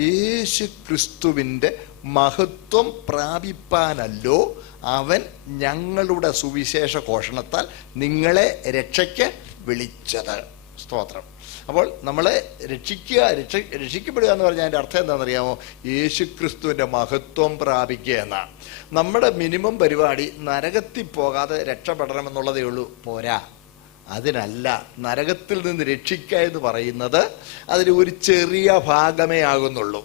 യേശു ക്രിസ്തുവിൻ്റെ മഹത്വം പ്രാപിപ്പാനല്ലോ അവൻ ഞങ്ങളുടെ സുവിശേഷ ഘോഷണത്താൽ നിങ്ങളെ രക്ഷയ്ക്ക് വിളിച്ചത്. സ്തോത്രം. അപ്പോൾ നമ്മളെ രക്ഷിക്കപ്പെടുക എന്ന് പറഞ്ഞാൽ അതിൻ്റെ അർത്ഥം എന്താണെന്നറിയാമോ? യേശു ക്രിസ്തുവിൻ്റെ മഹത്വം പ്രാപിക്കുക എന്നാണ്. നമ്മുടെ മിനിമം പരിപാടി നരകത്തിൽ പോകാതെ രക്ഷപ്പെടണമെന്നുള്ളതേ ഉള്ളൂ. പോരാ, അതിനല്ല. നരകത്തിൽ നിന്ന് രക്ഷിക്കുക എന്ന് പറയുന്നത് അതിൽ ഒരു ചെറിയൊരു ഭാഗമേ ആകുന്നുള്ളൂ.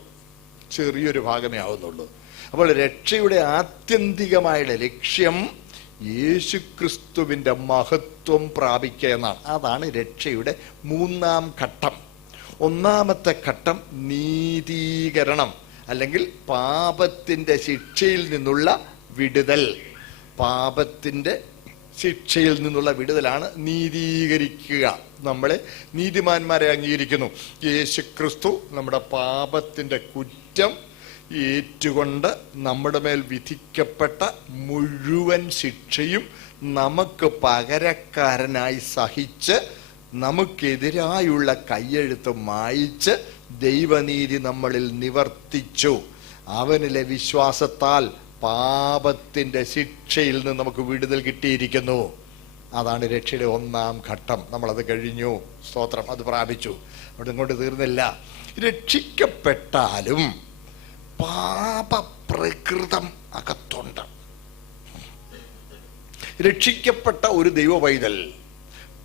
അപ്പോൾ രക്ഷയുടെ ആത്യന്തികമായുള്ള ലക്ഷ്യം യേശുക്രിസ്തുവിൻ്റെ മഹത്വം പ്രാപിക്കുക എന്നാണ്. അതാണ് രക്ഷയുടെ 3-ാം ഘട്ടം. 1-ാമത്തെ ഘട്ടം നീതീകരണം, അല്ലെങ്കിൽ പാപത്തിൻ്റെ ശിക്ഷയിൽ നിന്നുള്ള വിടുതൽ. പാപത്തിൻ്റെ ശിക്ഷയിൽ നിന്നുള്ള വിടുതലാണ് നീതീകരിക്കുക. നമ്മളെ നീതിമാന്മാരെ അംഗീകരിക്കുന്നു. യേശുക്രിസ്തു നമ്മുടെ പാപത്തിന്റെ കുറ്റം ഏറ്റുകൊണ്ട് നമ്മുടെ മേൽ വിധിക്കപ്പെട്ട മുഴുവൻ ശിക്ഷയും നമുക്ക് പകരക്കാരനായി സഹിച്ച് നമുക്കെതിരായുള്ള കയ്യെഴുത്ത് മായിച്ച് ദൈവനീതി നമ്മളിൽ നിവർത്തിച്ചു. അവനിലെ വിശ്വാസത്താൽ പാപത്തിന്റെ ശിക്ഷയിൽ നിന്ന് നമുക്ക് വിടുതൽ കിട്ടിയിരിക്കുന്നു. അതാണ് രക്ഷയുടെ ഒന്നാം ഘട്ടം. നമ്മളത് കഴിഞ്ഞു, സ്തോത്രം, അത് പ്രാപിച്ചു. അവിടെ ഇങ്ങോട്ട് തീർന്നില്ല. രക്ഷിക്കപ്പെട്ടാലും പാപപ്രകൃതം അകത്തുണ്ട്. രക്ഷിക്കപ്പെട്ട ഒരു ദൈവ പൈതൽ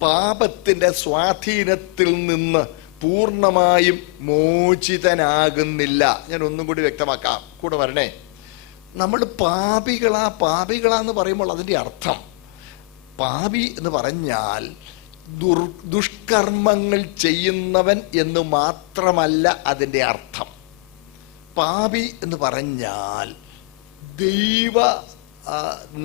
പാപത്തിന്റെ സ്വാധീനത്തിൽ നിന്ന് പൂർണ്ണമായും മോചിതനാകുന്നില്ല. ഞാൻ ഒന്നും കൂടി വ്യക്തമാക്കാം, കൂടെ വരണേ. നമ്മൾ പാപികളാന്ന് പറയുമ്പോൾ അതിൻ്റെ അർത്ഥം, പാപി എന്ന് പറഞ്ഞാൽ ദുഷ്കർമ്മങ്ങൾ ചെയ്യുന്നവൻ എന്ന് മാത്രമല്ല അതിൻ്റെ അർത്ഥം. പാപി എന്ന് പറഞ്ഞാൽ ദൈവ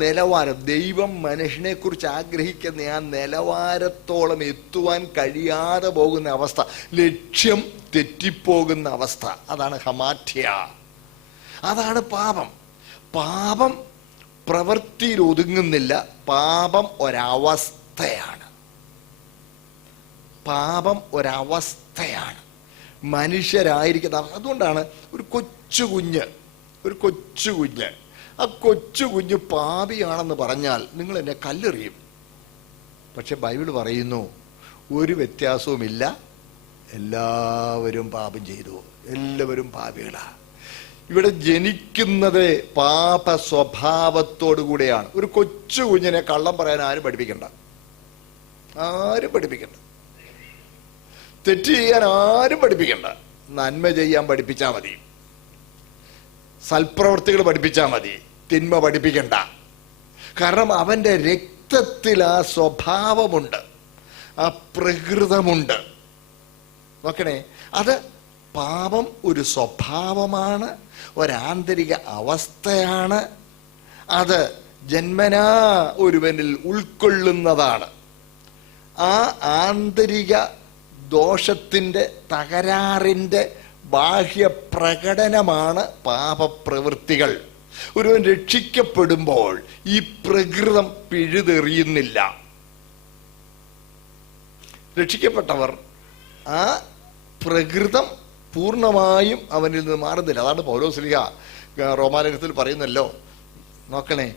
നിലവാരം, ദൈവം മനുഷ്യനെ കുറിച്ച് ആഗ്രഹിക്കുന്ന ആ നിലവാരത്തോളം എത്തുവാൻ കഴിയാതെ പോകുന്ന അവസ്ഥ, ലക്ഷ്യം തെറ്റിപ്പോകുന്ന അവസ്ഥ, അതാണ് ഹമാഠ്യ, അതാണ് പാപം. പാപം പ്രവൃത്തിയിൽ ഒതുങ്ങുന്നില്ല. പാപം ഒരവസ്ഥയാണ്. പാപം ഒരവസ്ഥയാണ്, മനുഷ്യരായിരിക്കുന്ന. അതുകൊണ്ടാണ് ഒരു കൊച്ചു കുഞ്ഞ് ആ കൊച്ചു കുഞ്ഞ് പാപിയാണെന്ന് പറഞ്ഞാൽ നിങ്ങൾ എന്നെ കല്ലെറിയും. പക്ഷെ ബൈബിൾ പറയുന്നു ഒരു വ്യത്യാസവുമില്ല, എല്ലാവരും പാപം ചെയ്തു, എല്ലാവരും പാപികളാ. ഇവിടെ ജനിക്കുന്നത് പാപ സ്വഭാവത്തോടു കൂടെയാണ്. ഒരു കൊച്ചു കുഞ്ഞിനെ കള്ളം പറയാൻ ആരും പഠിപ്പിക്കണ്ട. തെറ്റ് ചെയ്യാൻ ആരും പഠിപ്പിക്കണ്ട. നന്മ ചെയ്യാൻ പഠിപ്പിച്ചാൽ മതി, സൽപ്രവർത്തികൾ പഠിപ്പിച്ചാൽ മതി, തിന്മ പഠിപ്പിക്കണ്ട. കാരണം അവന്റെ രക്തത്തിൽ ആ സ്വഭാവമുണ്ട്, ആ പ്രകൃതമുണ്ട്. നോക്കണേ, അത് പാപം ഒരു സ്വഭാവമാണ്, ഒരാന്തരിക അവസ്ഥയാണ്. അത് ജന്മനാ ഒരുവനിൽ ഉൾക്കൊള്ളുന്നതാണ്. ആ ആന്തരിക ദോഷത്തിന്റെ, തകരാറിന്റെ ബാഹ്യ പ്രകടനമാണ് പാപപ്രവൃത്തികൾ. ഒരുവൻ രക്ഷിക്കപ്പെടുമ്പോൾ ഈ പ്രകൃതം പിഴുതെറിയുന്നില്ല. രക്ഷിക്കപ്പെട്ടവർ ആ പ്രകൃതം പൂർണ്ണമായും അവനിൽ നിന്ന് മാറുന്നില്ല. അതാണ് പൗലോസ്ലീഹ റോമാലേഖനത്തിൽ പറയുന്നല്ലോ. നോക്കണേ,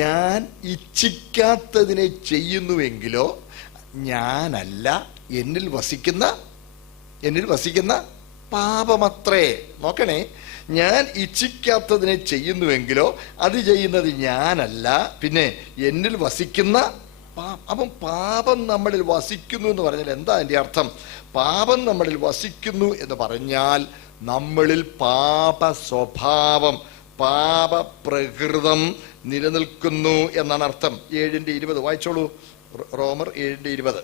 ഞാൻ ഇച്ഛിക്കാത്തതിനെ ചെയ്യുന്നുവെങ്കിലോ ഞാനല്ല, എന്നിൽ വസിക്കുന്ന പാപമത്രേ. നോക്കണേ, ഞാൻ ഇച്ഛിക്കാത്തതിനെ ചെയ്യുന്നുവെങ്കിലോ അത് ചെയ്യുന്നത് ഞാനല്ല, പിന്നെ എന്നിൽ വസിക്കുന്ന അപ്പം പാപം നമ്മളിൽ വസിക്കുന്നു എന്ന് പറഞ്ഞാൽ എന്താ അതിൻ്റെ അർത്ഥം? പാപം നമ്മളിൽ വസിക്കുന്നു എന്ന് പറഞ്ഞാൽ നമ്മളിൽ പാപ സ്വഭാവം, പാപപ്രകൃതം നിലനിൽക്കുന്നു എന്നാണ് അർത്ഥം. 7:20 വായിച്ചോളൂ. റോമർ 7:20.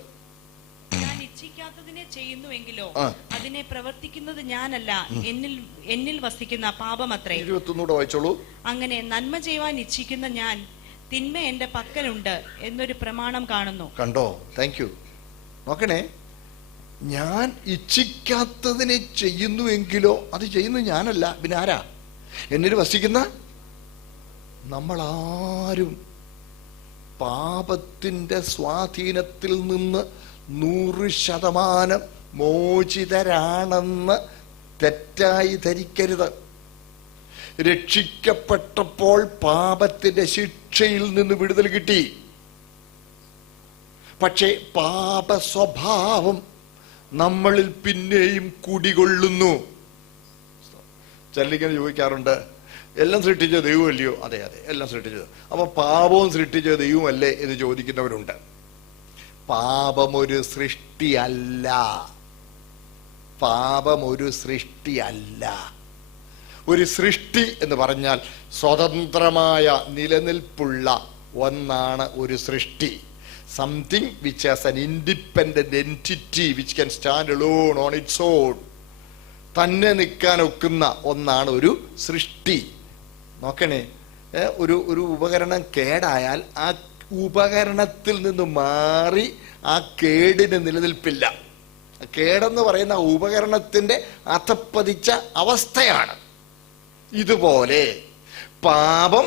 ഞാൻ ഇച്ഛിക്കാത്തതിനെ ചെയ്യുന്നുവെങ്കിലോ അതിനെ പ്രവർത്തിക്കുന്നത് ഞാനല്ല, എന്നിൽ വസിക്കുന്ന പാപമത്രേ. 21 വായിച്ചോളൂ. അങ്ങനെ നന്മ ചെയ്യുവാൻ ഇച്ഛിക്കുന്ന ഞാൻ തിന്മ എന്റെ പക്കലുണ്ട് എന്നൊരു പ്രമാണം കാണുന്നു. കണ്ടോ? Thank you. നോക്കണേ, ഞാൻ ഇച്ഛിക്കാത്തതിനെ ചെയ്യുന്നുവെങ്കിലോ അത് ചെയ്യുന്നത് ഞാനല്ല, പിന്നെ ആരാ? എന്നിൽ വസിക്കുന്ന നമ്മളാരും പാപത്തിന്റെ സ്വാധീനത്തിൽ നിന്ന് 100% മോചിതരാണെന്ന് തെറ്റായി ധരിക്കരുത്. രക്ഷിക്കപ്പെട്ടപ്പോൾ പാപത്തിന്റെ ശിക്ഷയിൽ നിന്ന് വിടുതൽ കിട്ടി. പക്ഷേ പാപ സ്വഭാവം നമ്മളിൽ പിന്നെയും കുടികൊള്ളുന്നു. ചിലരിങ്ങനെ ചോദിക്കാറുണ്ട്, എല്ലാം സൃഷ്ടിച്ച ദൈവമല്ലയോ? അതെ, എല്ലാം സൃഷ്ടിച്ചത്. അപ്പൊ പാപവും സൃഷ്ടിച്ച ദൈവമല്ലേ എന്ന് ചോദിക്കുന്നവരുണ്ട്. പാപമൊരു സൃഷ്ടിയല്ല. ഒരു സൃഷ്ടി എന്ന് പറഞ്ഞാൽ സ്വതന്ത്രമായ നിലനിൽപ്പുള്ള ഒന്നാണ് ഒരു സൃഷ്ടി. Something which has an independent entity which can stand alone on its own. തന്നെ നിൽക്കാൻ ഒക്കുന്ന ഒന്നാണ് ഒരു സൃഷ്ടി. നോക്കണേ, ഒരു ഉപകരണം കേടായാൽ ഉപകരണത്തിൽ നിന്ന് മാറി ആ കേടിന് നിലനിൽപ്പില്ല. കേടെന്ന് പറയുന്ന ഉപകരണത്തിന്റെ അധപ്പതിച്ച അവസ്ഥയാണ്. ഇതുപോലെ പാപം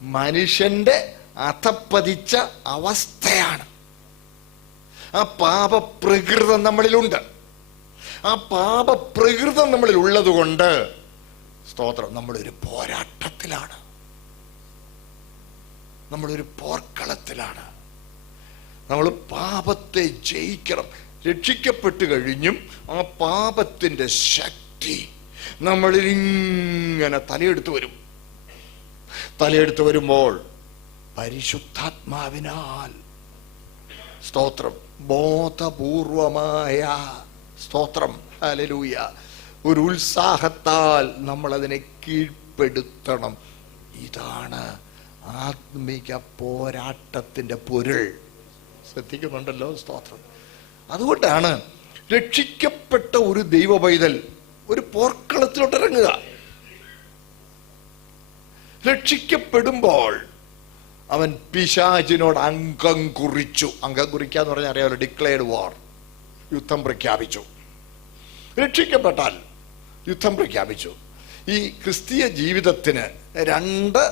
മനുഷ്യന്റെ അധപ്പതിച്ച അവസ്ഥയാണ്. ആ പാപപ്രകൃതം നമ്മളിലുണ്ട്. ആ പാപപ്രകൃതം നമ്മളിൽ ഉള്ളത് കൊണ്ട് സ്തോത്രം, നമ്മളൊരു പോരാട്ടത്തിലാണ്, നമ്മളൊരു പോർക്കളത്തിലാണ്. നമ്മൾ പാപത്തെ ജയിക്കണം. രക്ഷിക്കപ്പെട്ട് കഴിഞ്ഞും ആ പാപത്തിന്റെ ശക്തി നമ്മളിലിങ്ങനെ തലയെടുത്ത് വരുമ്പോൾ പരിശുദ്ധാത്മാവിനാൽ സ്തോത്രം ബോധപൂർവമായ സ്തോത്രം ഹല്ലേലൂയ ഒരു ഉത്സാഹത്താൽ നമ്മൾ അതിനെ കീഴ്പ്പെടുത്തണം. ഇതാണ് ആത്മിക പോരാട്ടത്തിന്റെ പൊരുൾ. ശ്രദ്ധിക്കുന്നുണ്ടല്ലോ സ്തോത്രം. അതുകൊണ്ടാണ് രക്ഷിക്കപ്പെട്ട ഒരു ദൈവ പൈതൽ ഒരു പോർക്കളത്തിലോട്ട് ഇറങ്ങുക. രക്ഷിക്കപ്പെടുമ്പോൾ അവൻ പിശാചിനോട് അംഗം കുറിച്ചു. അംഗം കുറിക്കാന്ന് പറഞ്ഞാൽ അറിയാമല്ലോ, ഡിക്ലെയർഡ് വാർ, യുദ്ധം പ്രഖ്യാപിച്ചു. രക്ഷിക്കപ്പെട്ടാൽ യുദ്ധം പ്രഖ്യാപിച്ചു. ഈ ക്രിസ്തീയ ജീവിതത്തിന് 2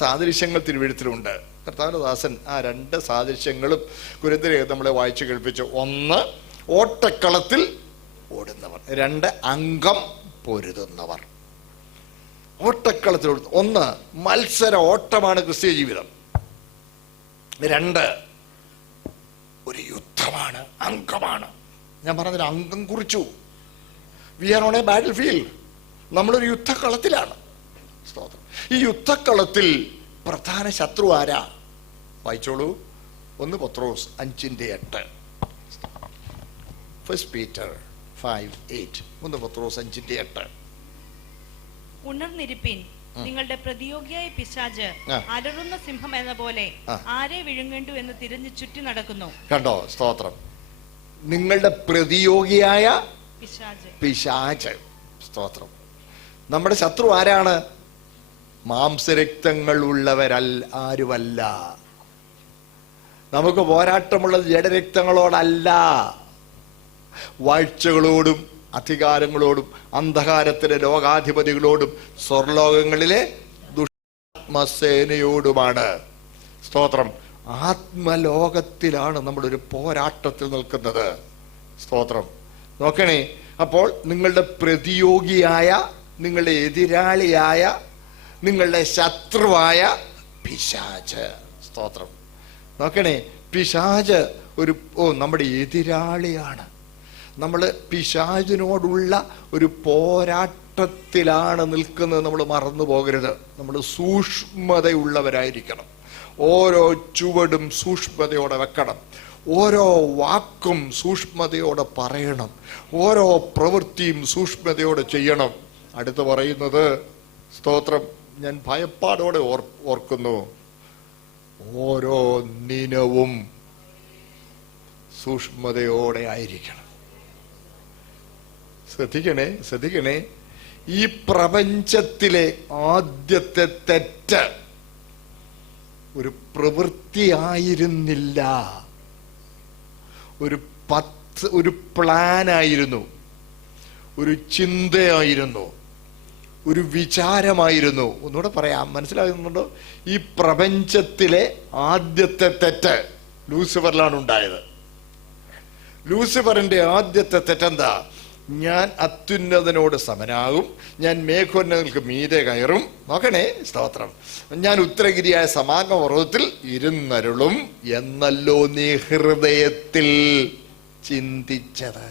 സാദൃശ്യങ്ങൾ തിരുവെഴുത്തിലുണ്ട്. കർത്താവിന്റെ ദാസൻ ആ 2 സാദൃശ്യങ്ങളും കുരിന്ത്യരെ നമ്മളെ വായിച്ചു കേൾപ്പിച്ചു. 1 ഓട്ടക്കളത്തിൽ ഓടുന്നവർ, 2 അംഗം പൊരുതുന്നവർ. ഓട്ടക്കളത്തിൽ 1 മത്സര ഓട്ടമാണ് ക്രിസ്തീയ ജീവിതം. 2 ഒരു യുദ്ധമാണ്, അംഗമാണ്. ഞാൻ പറഞ്ഞതിന് അംഗം കുറിച്ചു. We are on a battlefield. നമ്മളൊരു യുദ്ധക്കളത്തിലാണ്. ഈ യുദ്ധക്കളത്തിൽ പ്രധാന ശത്രു ആരാ? വായിച്ചോളൂ. 1 പത്രോസ് 5:8. 1 Peter 5:8. 1 പത്രോസ് 5:8. ഉണർന്നിരിപ്പിൻ, നിങ്ങളുടെ പ്രതിയോഗിയായ പിശാച് അലറുന്ന സിംഹം എന്ന പോലെ ആരെ വിഴുങ്ങേണ്ടു എന്ന് തിരിഞ്ഞു ചുറ്റി നടക്കുന്നു. കണ്ടോ സ്തോത്രം. നിങ്ങളുടെ പ്രതിയോഗിയായ പിശാച്. സ്തോത്രം. നമ്മുടെ ശത്രു ആരാണ്? മാംസരക്തങ്ങൾ ഉള്ളവരല്ല, ആരുമല്ല. നമുക്ക് പോരാട്ടമുള്ളത് ജഡരക്തങ്ങളോടല്ല, വാഴ്ചകളോടും അധികാരങ്ങളോടും അന്ധകാരത്തിലെ ലോകാധിപതികളോടും സ്വർലോകങ്ങളിലെ ദുഷ്ടാത്മസേനയോടുമാണ്. സ്തോത്രം. ആത്മലോകത്തിലാണ് നമ്മളൊരു പോരാട്ടത്തിൽ നിൽക്കുന്നത്. സ്തോത്രം. നോക്കണേ. അപ്പോൾ നിങ്ങളുടെ പ്രതിയോഗിയായ, നിങ്ങളുടെ എതിരാളിയായ, നിങ്ങളുടെ ശത്രുവായ പിശാച്. സ്തോത്രം. നോക്കണേ. പിശാച് നമ്മുടെ എതിരാളിയാണ്. നമ്മൾ പിശാചിനോടുള്ള ഒരു പോരാട്ടത്തിലാണ് നിൽക്കുന്നത്. നമ്മൾ മറന്നു പോകരുത്. നമ്മൾ സൂക്ഷ്മതയുള്ളവരായിരിക്കണം. ഓരോ ചുവടും സൂക്ഷ്മതയോടെ വെക്കണം. ഓരോ വാക്കും സൂക്ഷ്മതയോടെ പറയണം. ഓരോ പ്രവൃത്തിയും സൂക്ഷ്മതയോടെ ചെയ്യണം. അടുത്ത് പറയുന്നത് സ്തോത്രം, ഞാൻ ഭയപ്പാടോടെ ഓർക്കുന്നു, ഓരോ ദിനവും സൂക്ഷ്മതയോടെ ആയിരിക്കണം. ശ്രദ്ധിക്കണേ. ഈ പ്രപഞ്ചത്തിലെ ആദ്യത്തെ തെറ്റ് ഒരു പ്രവൃത്തിയായിരുന്നില്ല, ഒരു പ്ലാനായിരുന്നു, ഒരു ചിന്തയായിരുന്നു, ഒരു വിചാരമായിരുന്നു. ഒന്നുകൂടെ പറയാം, മനസ്സിലാകുന്നുണ്ടോ? ഈ പ്രപഞ്ചത്തിലെ ആദ്യത്തെ തെറ്റ് ലൂസിഫറിലാണ് ഉണ്ടായത്. ലൂസിഫറിന്റെ ആദ്യത്തെ തെറ്റെന്താ? ഞാൻ അത്യുന്നതനോട് സമനാകും, ഞാൻ മേഘോന്നതങ്ങൾക്ക് മീതെ കയറും. നോക്കണേ സ്തോത്രം. ഞാൻ ഉത്തരഗിരിയായ സമാഗമ പർവ്വതത്തിൽ ഇരുന്നരുളും എന്നല്ലോ നീ ഹൃദയത്തിൽ ചിന്തിച്ചത്.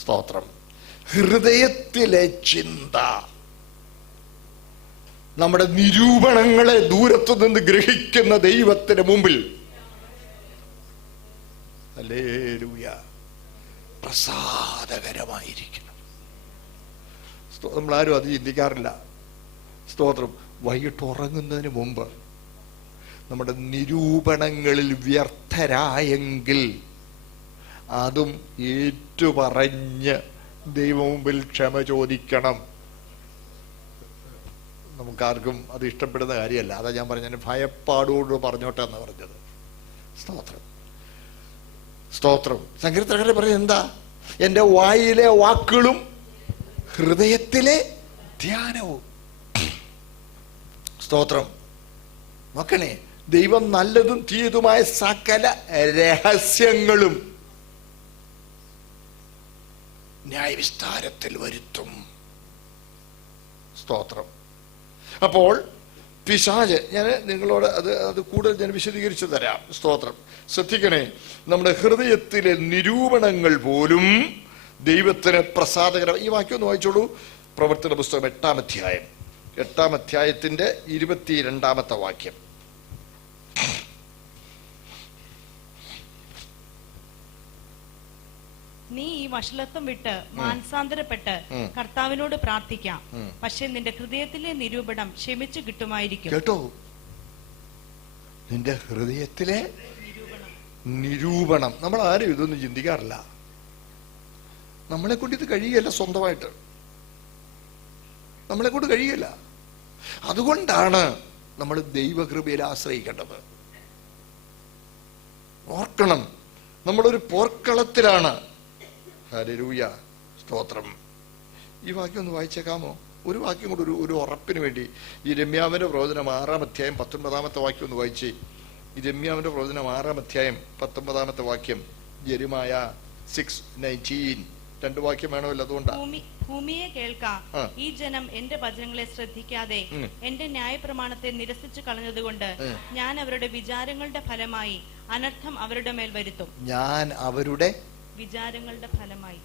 സ്തോത്രം. ഹൃദയത്തിലെ ചിന്ത നമ്മുടെ നിരൂപണങ്ങളെ ദൂരത്തു നിന്ന് ഗ്രഹിക്കുന്ന ദൈവത്തിന് മുമ്പിൽ ഹല്ലേലൂയ പ്രസാദകരമായിരിക്കണം. നമ്മളാരും അത് ചിന്തിക്കാറില്ല. സ്തോത്രം. വൈകിട്ട് ഉറങ്ങുന്നതിന് മുമ്പ് നമ്മുടെ നിരൂപണങ്ങളിൽ വ്യർത്ഥരായെങ്കിൽ അതും ഏറ്റുപറഞ്ഞ് ദൈവമുമ്പിൽ ക്ഷമ ചോദിക്കണം. നമുക്കാർക്കും അത് ഇഷ്ടപ്പെടുന്ന കാര്യമല്ല. അതാ ഞാൻ പറഞ്ഞ ഭയപ്പാടോട് പറഞ്ഞോട്ടെ എന്ന് പറഞ്ഞത്. സ്തോത്രം, സ്തോത്രം. സങ്കീർത്തനക്കാരൻ പറയുന്നത് എന്താ? എൻ്റെ വായിലെ വാക്കുകളും ഹൃദയത്തിലെ ധ്യാനവും. സ്തോത്രം. നോക്കണേ, ദൈവം നല്ലതും തീയതുമായ സകല രഹസ്യങ്ങളും ന്യായവിസ്താരത്തിൽ വരുത്തും. സ്തോത്രം. അപ്പോൾ പിശാച്, ഞാൻ നിങ്ങളോട് അത് കൂടുതൽ ഞാൻ വിശദീകരിച്ചു തരാം. സ്തോത്രം. ശ്രദ്ധിക്കണേ, നമ്മുടെ ഹൃദയത്തിലെ നിരൂപണങ്ങൾ പോലും ദൈവത്തിന് പ്രസാദകരം. ഈ വാക്യം ഒന്ന് വായിച്ചോളൂ. പ്രവർത്തന പുസ്തകം 8-ാം അധ്യായം, 8-ാം അധ്യായത്തിന്റെ 22-ാമത്തെ വാക്യം. നീ ഈ വഷളത്വം വിട്ട് മാനസാന്തരപ്പെട്ട് കർത്താവിനോട് പ്രാർത്ഥിക്കാം. പക്ഷെ നിന്റെ ഹൃദയത്തിലെ നിരൂപണം ക്ഷമിച്ചു കിട്ടുമായിരിക്കും. കേട്ടോ, നിന്റെ ഹൃദയത്തിലെ നിരൂപണം. നമ്മൾ ആരും ഇതൊന്നും ചിന്തിക്കാറില്ല. നമ്മളെ കൊണ്ട് ഇത് കഴിയല്ല, സ്വന്തമായിട്ട് നമ്മളെ കൊണ്ട് കഴിയല്ല. അതുകൊണ്ടാണ് നമ്മൾ ദൈവകൃപയിൽ ആശ്രയിക്കേണ്ടത്. ഓർക്കണം, നമ്മളൊരു പോർക്കളത്തിലാണ്. ഹല്ലേലൂയ, സ്തോത്രം. ഈ വാക്യം ഒന്ന് വായിച്ചേക്കാമോ? ഒരു വാക്യം കൂടെ ഒരു ഉറപ്പിന് വേണ്ടി. ഈ യിരെമ്യാവിന്റെ പ്രവചനം 6-ാം അധ്യായം 19-ാമത്തെ വാക്യം ഒന്ന് വായിച്ചേ. ഈ യിരെമ്യാവിന്റെ പ്രവചനം 6-ാം അധ്യായം 19-ാമത്തെ വാക്യം. യെരമ്യായ 6:19. 2 വാക്യം വേണമല്ലോ, അതുകൊണ്ടാണ്. ഭൂമിയെ കേൾക്കാം, ഈ ജനം എന്റെ വചനങ്ങളെ ശ്രദ്ധിക്കാതെ എന്റെ ന്യായപ്രമാണത്തെ നിരസിച്ചു കളഞ്ഞതുകൊണ്ട് ഞാൻ അവരുടെ വിചാരങ്ങളുടെ ഫലമായി അനർത്ഥം അവരുടെ മേൽ വരുത്തും. ഞാൻ അവരുടെ വിചാരങ്ങളുടെ ഫലമായി.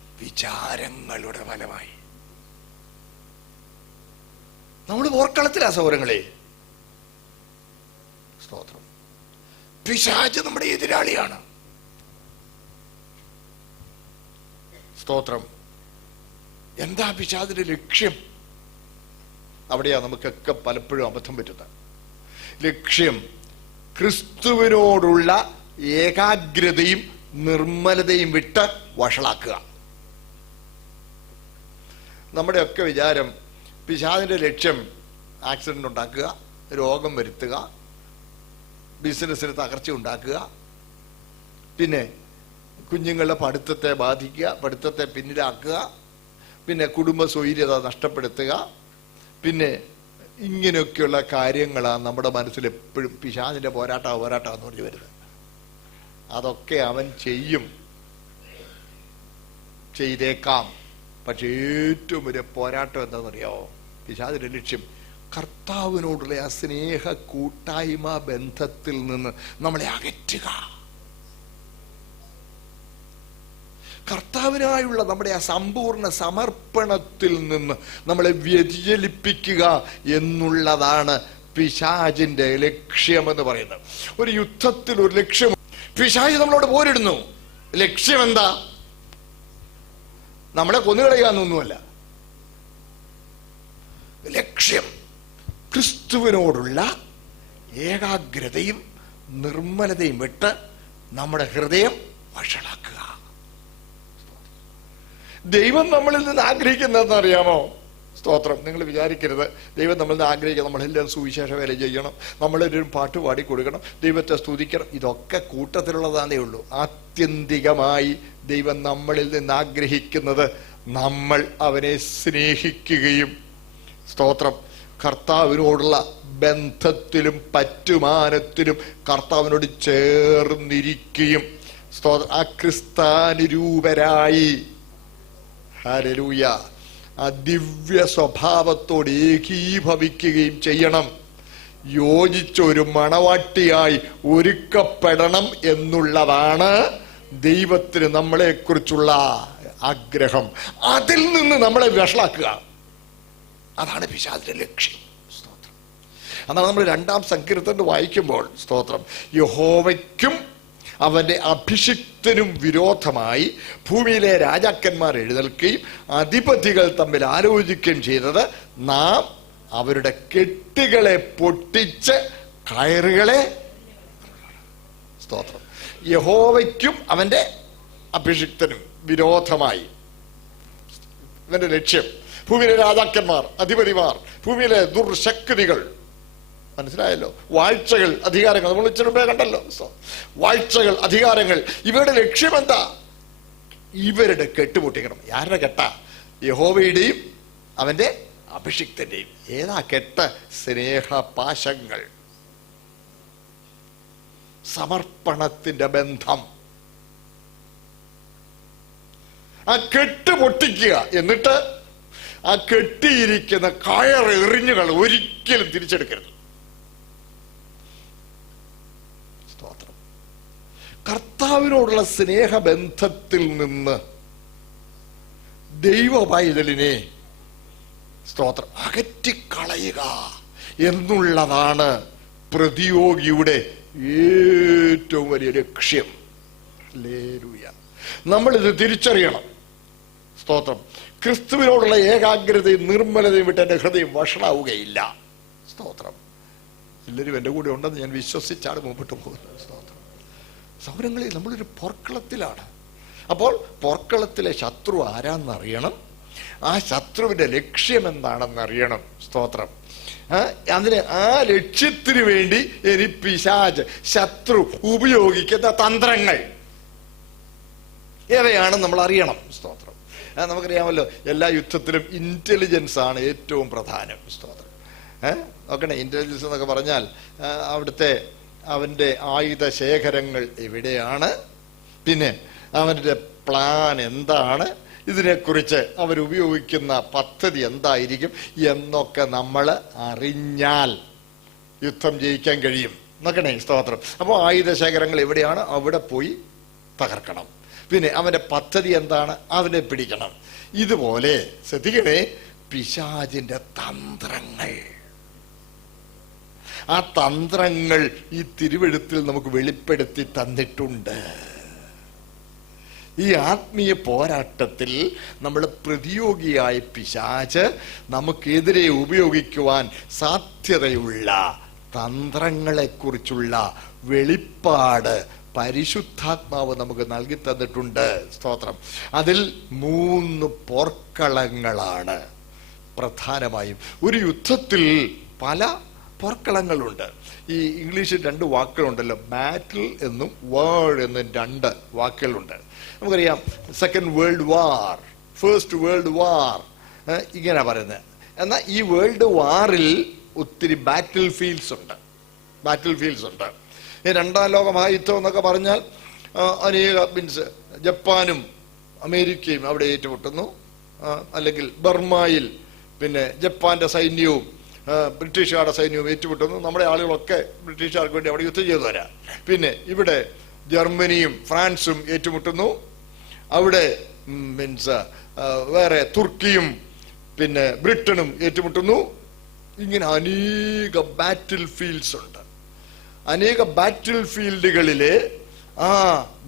നമ്മൾ പോർക്കളത്തിലാ സൗരങ്ങളെ. സ്തോത്രം. പിശാച് നമ്മുടെ എതിരാളിയാണ്. സ്തോത്രം. എന്താ പിശാചിന്റെ ലക്ഷ്യം? അവിടെയാ നമുക്കൊക്കെ പലപ്പോഴും അബദ്ധം പറ്റുന്നത്. ലക്ഷ്യം ക്രിസ്തുവിനോടുള്ള ഏകാഗ്രതയും നിർമ്മലതയും വിട്ട് വഷളാക്കുക. നമ്മുടെയൊക്കെ വിചാരം പിശാചിന്റെ ലക്ഷ്യം ആക്സിഡന്റ് ഉണ്ടാക്കുക, രോഗം വരുത്തുക, ബിസിനസ്സിന് തകർച്ച ഉണ്ടാക്കുക, പിന്നെ കുഞ്ഞുങ്ങളുടെ പഠിത്തത്തെ ബാധിക്കുക, പഠിത്തത്തെ പിന്നിലാക്കുക, പിന്നെ കുടുംബ സ്വൈര്യത നഷ്ടപ്പെടുത്തുക, പിന്നെ ഇങ്ങനെയൊക്കെയുള്ള കാര്യങ്ങളാണ് നമ്മുടെ മനസ്സിൽ എപ്പോഴും. പിശാചിന്റെ പോരാട്ടം എന്ന് പറഞ്ഞു വരുന്നത്. അതൊക്കെ അവൻ ചെയ്തേക്കാം. പക്ഷെ ഏറ്റവും വലിയ പോരാട്ടം എന്താണെന്നറിയാമോ? പിശാചിന്റെ ലക്ഷ്യം കർത്താവിനോടുള്ള ആ സ്നേഹ കൂട്ടായ്മ ബന്ധത്തിൽ നിന്ന് നമ്മളെ അകറ്റുക. കർത്താവിനായുള്ള നമ്മുടെ ആ സമ്പൂർണ്ണ സമർപ്പണത്തിൽ നിന്ന് നമ്മളെ വ്യതിചലിപ്പിക്കുക എന്നുള്ളതാണ് പിശാചിന്റെ ലക്ഷ്യമെന്ന് പറയുന്നത്. ഒരു യുദ്ധത്തിൽ ഒരു ലക്ഷ്യം. പിശാച് നമ്മളോട് പോരിടുന്നു. ലക്ഷ്യം എന്താ? നമ്മളെ കൊന്നുകളയാന്നൊന്നുമല്ല. ലക്ഷ്യം ക്രിസ്തുവിനോടുള്ള ഏകാഗ്രതയും നിർമ്മലതയും വിട്ട് നമ്മുടെ ഹൃദയം വഷളാക്കുക. ദൈവം നമ്മളിൽ നിന്ന് ആഗ്രഹിക്കുന്നതെന്ന് അറിയാമോ? സ്തോത്രം. നിങ്ങൾ വിചാരിക്കരുത് ദൈവം നമ്മളിൽ നിന്ന് ആഗ്രഹിക്കുക നമ്മളെല്ലാം സുവിശേഷ വേല ചെയ്യണം, നമ്മളൊരു പാട്ട് പാടി കൊടുക്കണം, ദൈവത്തെ സ്തുതിക്കണം. ഇതൊക്കെ കൂട്ടത്തിലുള്ളതാണേ ഉള്ളൂ. ആത്യന്തികമായി ദൈവം നമ്മളിൽ നിന്ന് ആഗ്രഹിക്കുന്നത് നമ്മൾ അവനെ സ്നേഹിക്കുകയും, സ്തോത്രം, കർത്താവിനോടുള്ള ബന്ധത്തിലും പറ്റുമാനത്തിലും കർത്താവിനോട് ചേർന്നിരിക്കുകയും, സ്തോത്രം, ആ ക്രിസ്താനുരൂപരായി, ഹല്ലേലൂയ, ആ ദിവ്യ സ്വഭാവത്തോട് ഏകീഭവിക്കുകയും ചെയ്യണം. യോജിച്ചൊരു മണവാട്ടിയായി ഒരുക്കപ്പെടണം എന്നുള്ളതാണ് ദൈവത്തിന് നമ്മളെ കുറിച്ചുള്ള ആഗ്രഹം. അതിൽ നിന്ന് നമ്മളെ വഷളാക്കുക, അതാണ് പിശാചിന്റെ ലക്ഷ്യം. സ്തോത്രം. അതാണ് നമ്മൾ 2-ാം സങ്കീർത്തനം വായിക്കുമ്പോൾ, സ്തോത്രം, യഹോവയ്ക്കും അവന്റെ അഭിഷിക്തനും വിരോധമായി ഭൂമിയിലെ രാജാക്കന്മാർ എഴുന്നേൽക്കുകയും അധിപതികൾ തമ്മിൽ ആലോചിക്കുകയും ചെയ്തത് നാം അവരുടെ കെട്ടുകളെ പൊട്ടിച്ച് കയറുകളെ. സ്തോത്രം. യഹോവയ്ക്കും അവന്റെ അഭിഷിക്തനും വിരോധമായി. ഇവന്റെ ലക്ഷ്യം ഭൂമിയിലെ രാജാക്കന്മാർ, അധിപതിമാർ, ഭൂമിയിലെ ദുർശക്തികൾ, മനസ്സിലായല്ലോ, വാഴ്ചകൾ, അധികാരങ്ങൾ, നമ്മൾ ഇച്ചിരി മുമ്പേ കണ്ടല്ലോ. വാഴ്ചകൾ, അധികാരങ്ങൾ, ഇവരുടെ ലക്ഷ്യമെന്താ? ഇവരുടെ കെട്ടുപൊട്ടിക്കണം. ആരുടെ കെട്ടാ? യഹോവയുടെയും അവന്റെ അഭിഷിക്തന്റെയും. ഏതാ കെട്ട്? സ്നേഹപാശങ്ങൾ, സമർപ്പണത്തിന്റെ ബന്ധം. ആ കെട്ട് പൊട്ടിക്കുക, എന്നിട്ട് ആ കെട്ടിയിരിക്കുന്ന കയർ എറിഞ്ഞുകൾ ഒരിക്കലും തിരിച്ചെടുക്കരുത്. സ്തോത്രം. കർത്താവിനോടുള്ള സ്നേഹബന്ധത്തിൽ നിന്ന് ദൈവ പൈതലിനെ സ്തോത്രം അകറ്റിക്കളയുക എന്നുള്ളതാണ് പ്രതിയോഗിയുടെ ഏറ്റവും വലിയ ലക്ഷ്യം. ഹല്ലേലൂയ. നമ്മളിത് തിരിച്ചറിയണം. സ്തോത്രം. ക്രിസ്തുവിനോടുള്ള ഏകാഗ്രതയും നിർമ്മലതയും വിട്ട് എൻ്റെ ഹൃദയം വഷളാവുകയില്ല. സ്തോത്രം. എല്ലാവരും എൻ്റെ കൂടെ ഉണ്ടെന്ന് ഞാൻ വിശ്വസിച്ചാണ് മുമ്പോട്ട് പോകുന്നത്. സ്തോത്രം. സൗരങ്ങളിൽ നമ്മളൊരു പോർക്കളത്തിലാണ്. അപ്പോൾ പോർക്കളത്തിലെ ശത്രു ആരാന്നറിയണം, ആ ശത്രുവിന്റെ ലക്ഷ്യം എന്താണെന്നറിയണം. സ്തോത്രം. അതിന് ആ ലക്ഷ്യത്തിന് വേണ്ടി ഇനി പിശാച്, ശത്രു ഉപയോഗിക്കുന്ന തന്ത്രങ്ങൾ ഏവയാണ് നമ്മൾ അറിയണം. സ്തോത്രം. നമുക്കറിയാമല്ലോ, എല്ലാ യുദ്ധത്തിലും ഇന്റലിജൻസ് ആണ് ഏറ്റവും പ്രധാനം. സ്തോത്രം. നോക്കണേ, ഇന്റലിജൻസ് എന്നൊക്കെ പറഞ്ഞാൽ അവിടുത്തെ അവന്റെ ആയുധ ശേഖരങ്ങൾ എവിടെയാണ്, പിന്നെ അവന്റെ പ്ലാൻ എന്താണ്, ഇതിനെക്കുറിച്ച് അവരുപയോഗിക്കുന്ന പദ്ധതി എന്തായിരിക്കും എന്നൊക്കെ നമ്മൾ അറിഞ്ഞാൽ യുദ്ധം ജയിക്കാൻ കഴിയും. നോക്കണേ. സ്തോത്രം. അപ്പോൾ ആയുധശേഖരങ്ങൾ എവിടെയാണ്, അവിടെ പോയി തകർക്കണം. പിന്നെ അവന്റെ പദ്ധതി എന്താണ്, അവനെ പിടിക്കണം. ഇതുപോലെ ശ്രദ്ധിക്കണേ, പിശാചിന്റെ തന്ത്രങ്ങൾ, ആ തന്ത്രങ്ങൾ ഈ തിരുവെഴുത്തിൽ നമുക്ക് വെളിപ്പെടുത്തി തന്നിട്ടുണ്ട്. ഈ ആത്മീയ പോരാട്ടത്തിൽ നമ്മൾ പ്രതിയോഗിയായ പിശാച് നമുക്കെതിരെ ഉപയോഗിക്കുവാൻ സാധ്യതയുള്ള തന്ത്രങ്ങളെക്കുറിച്ചുള്ള വെളിപ്പാട് പരിശുദ്ധാത്മാവ് നമുക്ക് നൽകി തന്നിട്ടുണ്ട്. സ്തോത്രം. അതിൽ 3 പോർക്കളങ്ങളാണ് പ്രധാനമായും. ഒരു യുദ്ധത്തിൽ പല പോർക്കളങ്ങളുണ്ട്. ഈ ഇംഗ്ലീഷിൽ 2 വാക്കുകളുണ്ടല്ലോ, ബാറ്റിൽ എന്നും വേർഡ് എന്നും 2 വാക്കുകളുണ്ട്. നമുക്കറിയാം, second world war, first world war, ഇങ്ങനെ പറയുന്നത്. എന്നാൽ ഈ വേൾഡ് വാറിൽ ഒത്തിരി ബാറ്റിൽ ഫീൽഡ്സ് ഉണ്ട്. ഈ 2ാം ലോക മഹായുദ്ധം എന്നൊക്കെ പറഞ്ഞാൽ അനേക മീൻസ് ജപ്പാനും അമേരിക്കയും അവിടെ ഏറ്റുമുട്ടുന്നു. അല്ലെങ്കിൽ ബർമായിൽ പിന്നെ ജപ്പാന്റെ സൈന്യവും ബ്രിട്ടീഷുകാരുടെ സൈന്യവും ഏറ്റുമുട്ടുന്നു. നമ്മുടെ ആളുകളൊക്കെ ബ്രിട്ടീഷുകാർക്ക് വേണ്ടി അവിടെ യുദ്ധം ചെയ്തു വരാം. പിന്നെ ഇവിടെ ജർമ്മനിയും ഫ്രാൻസും ഏറ്റുമുട്ടുന്നു. അവിടെ മീൻസ് വേറെ തുർക്കിയും പിന്നെ ബ്രിട്ടനും ഏറ്റുമുട്ടുന്നു. ഇങ്ങനെ അനേക ബാറ്റിൽ ഫീൽഡ്സ് ഉണ്ട്. അനേക ബാറ്റിൽ ഫീൽഡുകളിലെ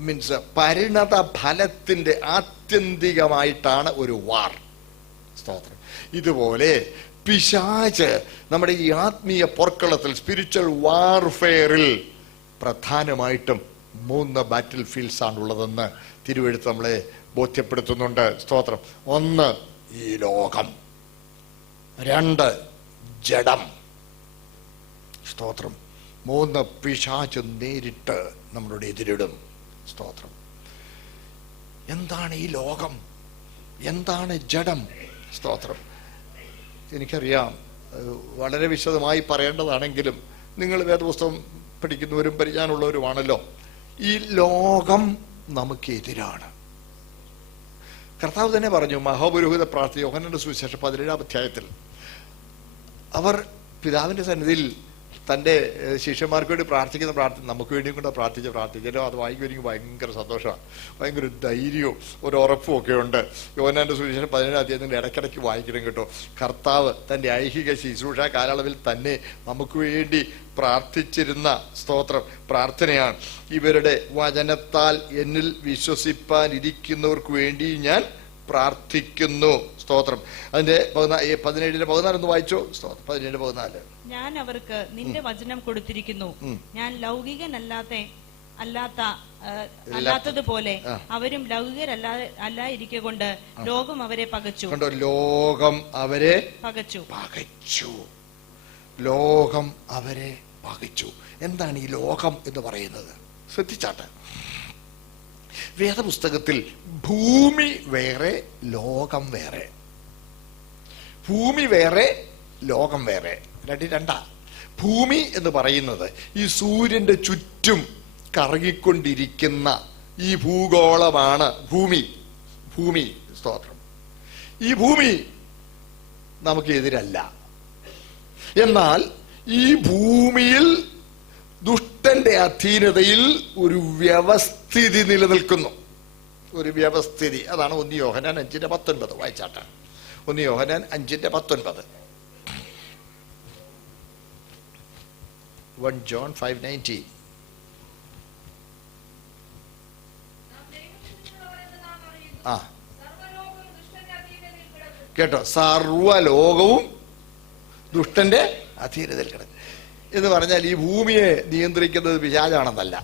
മീൻസ് പരിണത ഫലത്തിന്റെ ആത്യന്തികമായിട്ടാണ് ഒരു വാർ. സ്തോത്രം. ഇതുപോലെ പിശാച് നമ്മുടെ ഈ ആത്മീയ പോർക്കളത്തിൽ, സ്പിരിച്വൽ വാർഫെയറിൽ പ്രധാനമായിട്ടും 3 ബാറ്റിൽ ഫീൽഡ്സ് ആണുള്ളതെന്ന് തിരുവെഴുത്ത് നമ്മളെ ബോധ്യപ്പെടുത്തുന്നുണ്ട്. സ്തോത്രം. 1 ഈ ലോകം, 2 ജഡം. സ്തോത്രം. 3 പിശാച് നേരിട്ട് നമ്മളുടെ എതിരിടും. സ്തോത്രം. എന്താണ് ഈ ലോകം, എന്താണ് ജഡം? സ്തോത്രം. എനിക്കറിയാം, വളരെ വിശദമായി പറയേണ്ടതാണെങ്കിലും നിങ്ങൾ വേദപുസ്തകം പഠിക്കുന്നവരും പരിജ്ഞാനമുള്ളവരുമാണല്ലോ. ഈ ലോകം നമുക്കെതിരാണ്. കർത്താവ് തന്നെ പറഞ്ഞു, മഹാപുരോഹിത പ്രാർത്ഥന യോഹന്നാന്റെ സുവിശേഷം 17-ാം അധ്യായത്തിൽ അവർ പിതാവിന്റെ സന്നിധിയിൽ തൻ്റെ ശിഷ്യന്മാർക്ക് വേണ്ടി പ്രാർത്ഥിക്കുന്ന പ്രാർത്ഥന നമുക്ക് വേണ്ടിയും കൂടെ പ്രാർത്ഥിച്ചല്ലോ. അത് വായിക്കുമ്പോൾ എനിക്ക് ഭയങ്കര സന്തോഷമാണ്, ഭയങ്കര ധൈര്യവും ഒരു ഉറപ്പും ഒക്കെ ഉണ്ട്. യോഹന്നാന്റെ സുവിശേഷം 17-ാം അധ്യായത്തിൽ ഇടയ്ക്കിടയ്ക്ക് വായിക്കണം കേട്ടോ. കർത്താവ് തൻ്റെ ഐഹിക ശുശ്രൂഷ കാലയളവിൽ തന്നെ നമുക്ക് വേണ്ടി പ്രാർത്ഥിച്ചിരുന്ന സ്തോത്രം പ്രാർത്ഥനയാണ്. ഇവരുടെ വചനത്താൽ എന്നിൽ വിശ്വസിപ്പാനിരിക്കുന്നവർക്ക് വേണ്ടി ഞാൻ പ്രാർത്ഥിക്കുന്നു. സ്തോത്രം. അതിന്റെ 17-14 വായിച്ചോ. 17-14. ഞാൻ അവർക്ക് നിന്റെ വചനം കൊടുത്തിരിക്കുന്നു. ഞാൻ ലൗകികനല്ലാതെ അല്ലാത്തതുപോലെ അവരും ലൗകികരല്ലായിരിക്കെ കൊണ്ട് ലോകം അവരെ പകച്ചു. ലോകം അവരെ പകച്ചു. ലോകം അവരെ പകച്ചു. എന്താണ് ഈ ലോകം എന്ന് പറയുന്നത്? ശ്രദ്ധിച്ചാട്ടെ, വേദപുസ്തകത്തിൽ ഭൂമി വേറെ ലോകം വേറെ. ഭൂമി വേറെ ലോകം വേറെ, രണ്ടാ. ഭൂമി എന്ന് പറയുന്നത് ഈ സൂര്യന്റെ ചുറ്റും കറങ്ങിക്കൊണ്ടിരിക്കുന്ന ഈ ഭൂഗോളമാണ് ഭൂമി. ഭൂമി, സ്തോത്രം. ഈ ഭൂമി നമുക്ക് എതിരല്ല. എന്നാൽ ഈ ഭൂമിയിൽ ദുഷ്ടന്റെ അധീനതയിൽ ഒരു വ്യവസ്ഥിതി നിലനിൽക്കുന്നു. ഒരു വ്യവസ്ഥിതി. അതാണ് 1 യോഹന്നാൻ 5:19. വായിച്ചാട്ടെ, 1 യോഹന്നാൻ 5:19. 1 John 5:19. കേട്ടോ, സർവലോകവും ദുഷ്ടന്റെ അധീനതയിൽ കിടക്കും എന്ന് പറഞ്ഞാൽ ഈ ഭൂമിയെ നിയന്ത്രിക്കുന്നത് പിശാചാണെന്നല്ല.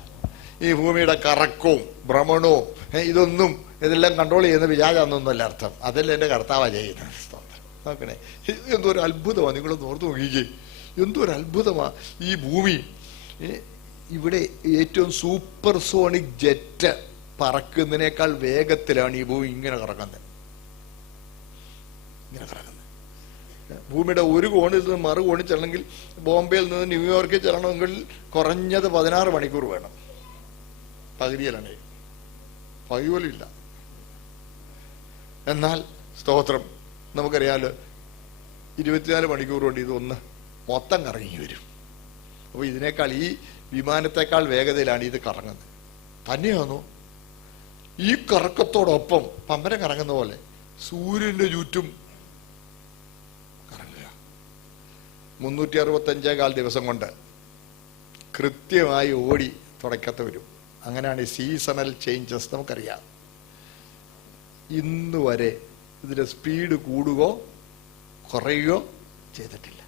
ഈ ഭൂമിയുടെ കറക്കവും ഭ്രമണവും ഇതെല്ലാം കൺട്രോൾ ചെയ്യുന്ന പിശാചാണെന്നൊന്നുമല്ല അർത്ഥം. അതല്ല എന്റെ കർത്താവാ ചെയ്യുന്നത്. നോക്കണേ, എന്തൊരു അത്ഭുതമാണ്. നിങ്ങളൊന്ന് ഓർത്ത് നോക്കിക്കേ, എന്തൊരു അത്ഭുതമാ ഈ ഭൂമി. ഇവിടെ ഏറ്റവും സൂപ്പർസോണിക് ജെറ്റ് പറക്കുന്നതിനേക്കാൾ വേഗത്തിലാണ് ഈ ഭൂമി ഇങ്ങനെ കറങ്ങുന്നത്. ഭൂമിയുടെ ഒരു കോണിൽ നിന്ന് മറുകോണിൽ ചെല്ലണമെങ്കിൽ, ബോംബെയിൽ നിന്ന് ന്യൂയോർക്കിൽ ചെല്ലണമെങ്കിൽ കുറഞ്ഞത് 16 മണിക്കൂർ വേണം. പകുതിയിലാണ്, പകുതി പോലും ഇല്ല. എന്നാൽ സ്തോത്രം, നമുക്കറിയാലോ 24 മണിക്കൂർ കൊണ്ട് ഇതൊന്ന് മൊത്തം കറങ്ങി വരും. അപ്പൊ ഇതിനേക്കാൾ, ഈ വിമാനത്തെക്കാൾ വേഗതയിലാണ് ഇത് കറങ്ങുന്നത്. തന്നെയാണോ? ഈ കറക്കത്തോടൊപ്പം പമ്പരം കറങ്ങുന്ന പോലെ സൂര്യന്റെ ചുറ്റും കറങ്ങുക. 365 ദിവസം കൊണ്ട് കൃത്യമായി ഓടി തുടക്കത്ത് വരും. അങ്ങനെയാണ് ഈ സീസണൽ ചേഞ്ചസ്. നമുക്കറിയാം, ഇന്ന് വരെ ഇതിന്റെ സ്പീഡ് കൂടുകയോ കുറയുകയോ ചെയ്തിട്ടില്ല.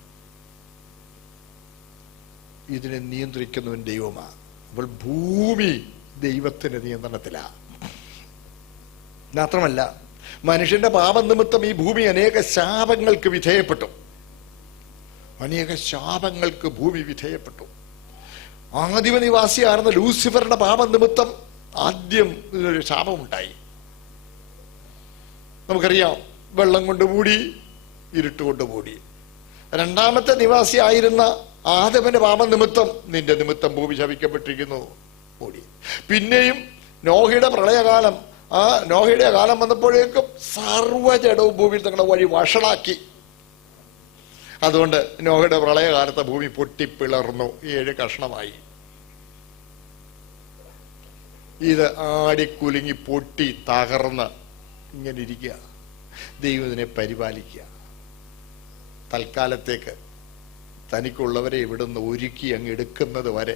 ഇതിനെ നിയന്ത്രിക്കുന്നവൻ ദൈവമാണ്. അപ്പോൾ ഭൂമി ദൈവത്തിന്റെ നിയന്ത്രണത്തിലാണ്. മാത്രമല്ല, മനുഷ്യന്റെ പാപനിമിത്തം ഈ ഭൂമി അനേക ശാപങ്ങൾക്ക് വിധേയപ്പെട്ടു. അനേക ശാപങ്ങൾക്ക് ഭൂമി വിധേയപ്പെട്ടു. ആദിമ നിവാസിയായിരുന്ന ലൂസിഫറിന്റെ പാപനിമിത്തം ആദ്യം ഇതിനൊരു ശാപമുണ്ടായി. നമുക്കറിയാം, വെള്ളം കൊണ്ട് മൂടി, ഇരുട്ടുകൊണ്ട് മൂടി. രണ്ടാമത്തെ നിവാസിയായിരുന്ന ആദമിന്റെ പാപനിമിത്തം, നിന്റെ നിമിത്തം ഭൂമി ശപിക്കപ്പെട്ടിരിക്കുന്നു, മൂടി. പിന്നെയും നോഹയുടെ പ്രളയകാലം, ആ നോഹയുടെ കാലം വന്നപ്പോഴേക്കും സർവ്വജടവും ഭൂമിയിൽ തങ്ങളുടെ വഴി വഷളാക്കി. അതുകൊണ്ട് നോഹയുടെ പ്രളയകാലത്തെ ഭൂമി പൊട്ടിപ്പിളർന്നു, 7 കഷ്ണമായി. ഇത് ആടിക്കുലുങ്ങി പൊട്ടി തകർന്ന് ഇങ്ങനെ ഇരിക്കുക. ദൈവം ഇതിനെ പരിപാലിക്കുക. തൽക്കാലത്തേക്ക് തനിക്കുള്ളവരെ ഇവിടുന്ന് ഒരുക്കി അങ്ങ് എടുക്കുന്നത് വരെ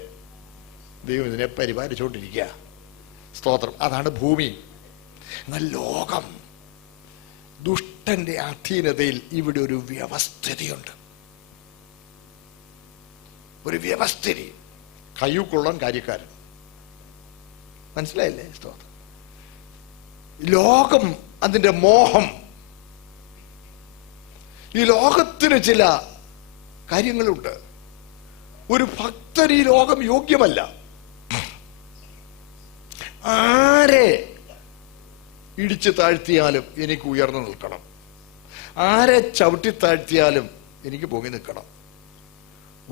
ദൈവം ഇതിനെ പരിപാലിച്ചുകൊണ്ടിരിക്കുക. സ്തോത്രം. അതാണ് ഭൂമി. എന്നാൽ ലോകം, ദുഷ്ടന്റെ അധീനതയിൽ ഇവിടെ ഒരു വ്യവസ്ഥിതിയുണ്ട്. ഒരു വ്യവസ്ഥിതി. കയ്യൂക്കുള്ളൻ കാര്യക്കാരൻ. മനസ്സിലായില്ലേ? സ്തോത്രം. ലോകം, അതിന്റെ മോഹം. ഈ ലോകത്തിന് ചില കാര്യങ്ങളുണ്ട്. ഒരു ഭക്തൻ ഈ ലോകം യോഗ്യമല്ല. ആരെ ഇടിച്ചു താഴ്ത്തിയാലും എനിക്ക് ഉയർന്നു നിൽക്കണം. ആരെ ചവിട്ടി താഴ്ത്തിയാലും എനിക്ക് പൊങ്ങി നിൽക്കണം.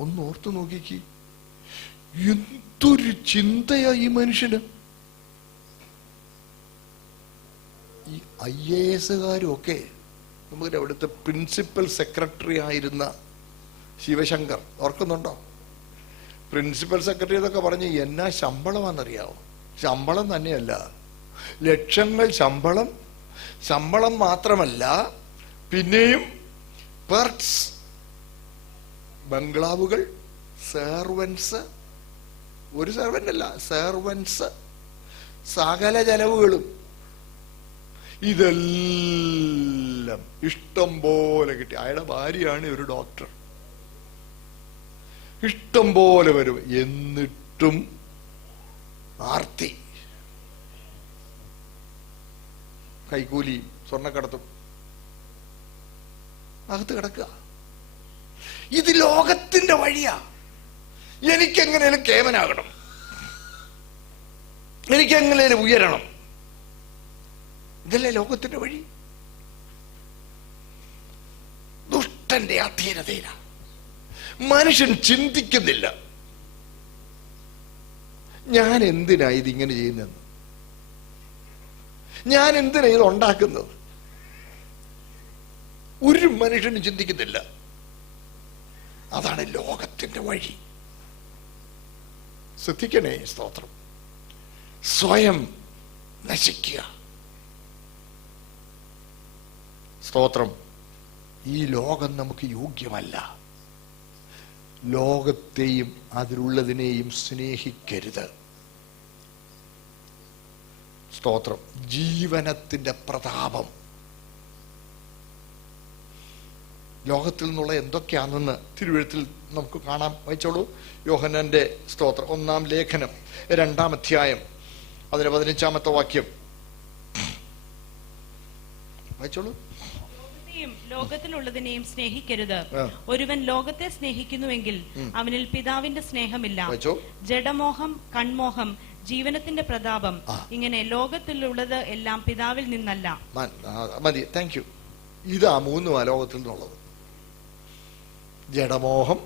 ഒന്ന് ഓർത്തു നോക്കിക്ക്, എന്തൊരു ചിന്തയാ ഈ മനുഷ്യന്. ഈ IAS ഒക്കെ, നമുക്ക് അവിടുത്തെ പ്രിൻസിപ്പൽ സെക്രട്ടറി ആയിരുന്ന ശിവശങ്കർ, ഓർക്കുന്നുണ്ടോ? പ്രിൻസിപ്പൽ സെക്രട്ടറി എന്നൊക്കെ പറഞ്ഞ് എന്നാ ശമ്പളമാണെന്നറിയാവോ? ശമ്പളം തന്നെയല്ല, ലക്ഷങ്ങൾ ശമ്പളം. ശമ്പളം മാത്രമല്ല, പിന്നെയും പെർക്സ്, ബംഗ്ലാവുകൾ, സെർവൻസ്. ഒരു സെർവന്റ് അല്ല, സെർവൻസ്, സകല ചെലവുകളും. ഇതെല്ലാം ഇഷ്ടം പോലെ കിട്ടി. അയാളുടെ ഭാര്യയാണ് ഒരു ഡോക്ടർ. ഇഷ്ടം പോലെ വരും. എന്നിട്ടും ആർത്തി, കൈക്കൂലിയും സ്വർണ്ണക്കടത്തും അകത്ത് കിടക്കുക. ഇത് ലോകത്തിന്റെ വഴിയാ. എനിക്കെങ്ങനെയും കേമനാകണം, എനിക്കെങ്ങനെയും ഉയരണം, ഇതല്ലേ ലോകത്തിന്റെ വഴി. ദുഷ്ടന്റെ അധീനതയില. മനുഷ്യൻ ചിന്തിക്കുന്നില്ല, ഞാൻ എന്തിനാ ഇതിങ്ങനെ ചെയ്യുന്നതെന്ന്, ഞാൻ എന്തിനാ ഇത് ഉണ്ടാക്കുന്നത്. ഒരു മനുഷ്യനും ചിന്തിക്കുന്നില്ല. അതാണ് ലോകത്തിന്റെ വഴി. ശ്രദ്ധിക്കണേ. സ്തോത്രം. സ്വയം നശിക്കുക. സ്തോത്രം. ഈ ലോകം നമുക്ക് യോഗ്യമല്ല. ലോകത്തെയും അതിലുള്ളതിനെയും സ്നേഹിക്കരുത്. സ്തോത്രം. ജീവനത്തിന്റെ പ്രതാപം. ലോകത്തിൽ നിന്നുള്ള എന്തൊക്കെയാണെന്ന് തിരുവെഴുത്തിൽ നമുക്ക് കാണാം. വായിച്ചോളൂ. യോഹന്നാന്റെ സ്തോത്രം 1-ാം ലേഖനം 2-ാം അധ്യായം അതിന് 15-ാമത്തെ വാക്യം വായിച്ചോളൂ. ലോകത്തിലുള്ളതിനെയും സ്നേഹിക്കരുത്. ഒരുവൻ ലോകത്തെ സ്നേഹിക്കുന്നുവെങ്കിൽ അവനിൽ പിതാവിന്റെ സ്നേഹമില്ല. ജഡമോഹം, കൺമോഹം, ജീവനത്തിന്റെ പ്രതാപം, ഇങ്ങനെ ലോകത്തിലുള്ളത് എല്ലാം പിതാവിൽ നിന്നല്ല. മതി. Thank you. ഇതാ 3 ലോകത്തിൽ നിന്നുള്ളത്. ജഡമോഹം,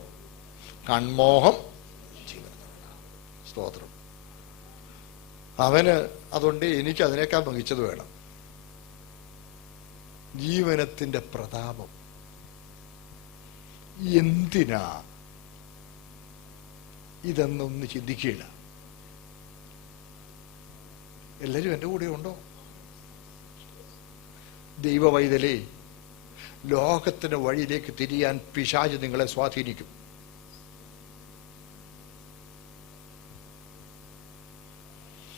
കൺമോഹം, സ്തോത്രം. അവന് അതുകൊണ്ട് എനിക്ക് അതിനേക്കാൾ മികച്ചത് വേണം. ജീവനത്തിന്റെ പ്രതാപം. എന്തിനാ ഇതെന്നൊന്ന് ചിന്തിക്കുകയില്ല. എല്ലാവരും എൻ്റെ കൂടെ ഉണ്ടോ? ദൈവവൈതലേ, ലോകത്തിന്റെ വഴിയിലേക്ക് തിരിയാൻ പിശാച് നിങ്ങളെ സ്വാധീനിക്കും.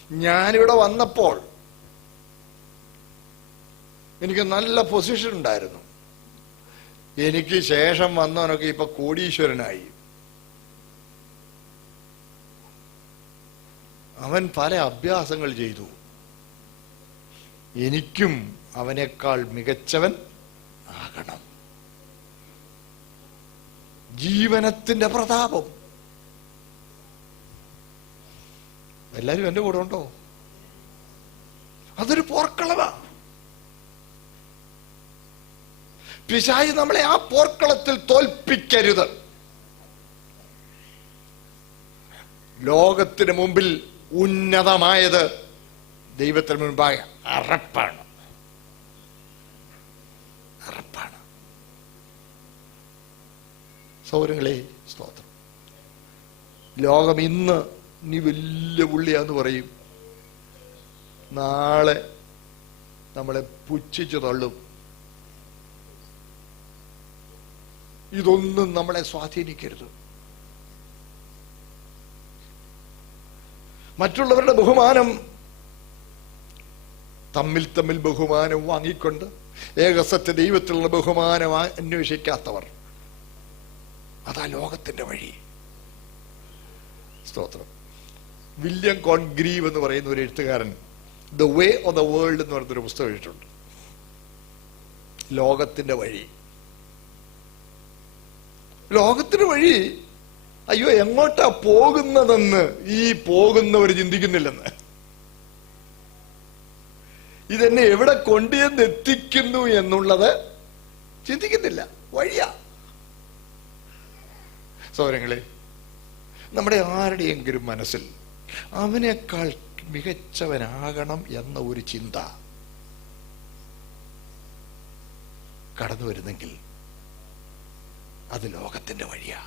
ഞാനിവിടെ വന്നപ്പോൾ എനിക്ക് നല്ല പൊസിഷൻ ഉണ്ടായിരുന്നു. എനിക്ക് ശേഷം വന്നവനൊക്കെ ഇപ്പൊ കോടീശ്വരനായി. അവൻ പല അഭ്യാസങ്ങൾ ചെയ്തു. എനിക്കും അവനേക്കാൾ മികച്ചവൻ ആകണം. ജീവനത്തിന്റെ പ്രതാപം. എല്ലാരും എന്റെ കൂടെ ഉണ്ടോ? അതൊരു പോർക്കളവാ. പിശാച് നമ്മളെ ആ പോർക്കളത്തിൽ തോൽപ്പിക്കരുത്. ലോകത്തിന് മുമ്പിൽ ഉന്നതമായത് ദൈവത്തിന് മുൻപായ അറപ്പാണ്. അറപ്പാണ്. സൗരങ്ങളെ, സ്തോത്രം. ലോകം ഇന്ന് നീ വലിയ പുള്ളിയാന്ന് പറയും, നാളെ നമ്മളെ പുച്ഛിച്ചു തള്ളും. ഇതൊന്നും നമ്മളെ സ്വാധീനിക്കരുത്. മറ്റുള്ളവരുടെ ബഹുമാനം തമ്മിൽ തമ്മിൽ ബഹുമാനം വാങ്ങിക്കൊണ്ട് ഏകസത്യ ദൈവത്തിലുള്ള ബഹുമാനം അന്വേഷിക്കാത്തവർ, അതാ ലോകത്തിന്റെ വഴി. സ്തോത്രം. വില്യം കോൺഗ്രീവ് എന്ന് പറയുന്ന ഒരു എഴുത്തുകാരൻ the way of the world എന്ന് പറയുന്നൊരു പുസ്തകം എഴുതിയിട്ടുണ്ട്. ലോകത്തിന്റെ വഴി. ലോകത്തിന് വഴി. അയ്യോ, എങ്ങോട്ടാ പോകുന്നതെന്ന് ഈ പോകുന്നവർ ചിന്തിക്കുന്നില്ലെന്ന്. ഇതെന്നെ എവിടെ കൊണ്ടുവന്ന് എത്തിക്കുന്നു എന്നുള്ളത് ചിന്തിക്കുന്നില്ല. വഴിയാ. സൗരങ്ങളെ, നമ്മുടെ ആരുടെയെങ്കിലും മനസ്സിൽ അവനേക്കാൾ മികച്ചവനാകണം എന്ന ഒരു ചിന്ത കടന്നു വരുന്നെങ്കിൽ അത് ലോകത്തിന്റെ വഴിയാ.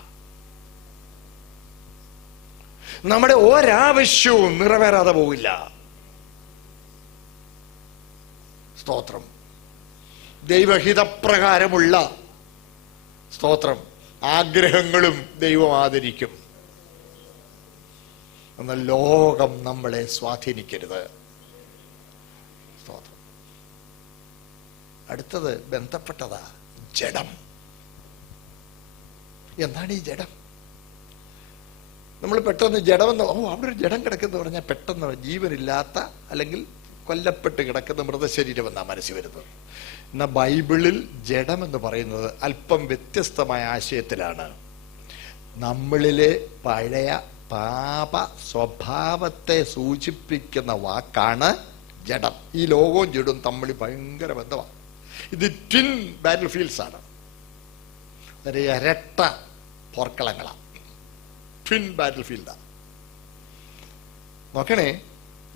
നമ്മുടെ ഒരാവശ്യവും നിറവേറാതെ പോവില്ല. സ്തോത്രം. ദൈവഹിതപ്രകാരമുള്ള സ്തോത്രം ആഗ്രഹങ്ങളും ദൈവം ആദരിക്കും. എന്നാൽ ലോകം നമ്മളെ സ്വാധീനിക്കരുത്. സ്തോത്രം. അടുത്തത് ബന്ധപ്പെട്ടതാ ജഡം. എന്താണ് ഈ ജഡം? നമ്മൾ പെട്ടെന്ന് ജഡമെന്ന്, അവിടെ ഒരു ജഡം കിടക്കുന്ന പറഞ്ഞാൽ പെട്ടെന്ന് ജീവനില്ലാത്ത അല്ലെങ്കിൽ കൊല്ലപ്പെട്ട് കിടക്കുന്ന മൃതശരീരം എന്നാ മനസ്സിൽ വരുന്നത്. എന്നാൽ ബൈബിളിൽ ജഡമെന്ന് പറയുന്നത് അല്പം വ്യത്യസ്തമായ ആശയത്തിലാണ്. നമ്മളിലെ പഴയ പാപ സ്വഭാവത്തെ സൂചിപ്പിക്കുന്ന വാക്കാണ് ജഡം. ഈ ലോകവും ജഡവും തമ്മിൽ ഭയങ്കര ബന്ധമാണ്. ഇത് ട്വിൻ ബാറ്റിൽ ഫീൽഡ്സ് ആണ്, ഒരു ഇരട്ട പോർക്കളങ്ങളാണ്, ട്വിൻ ബാറ്റിൽ ഫീൽഡാണ്. നോക്കണേ,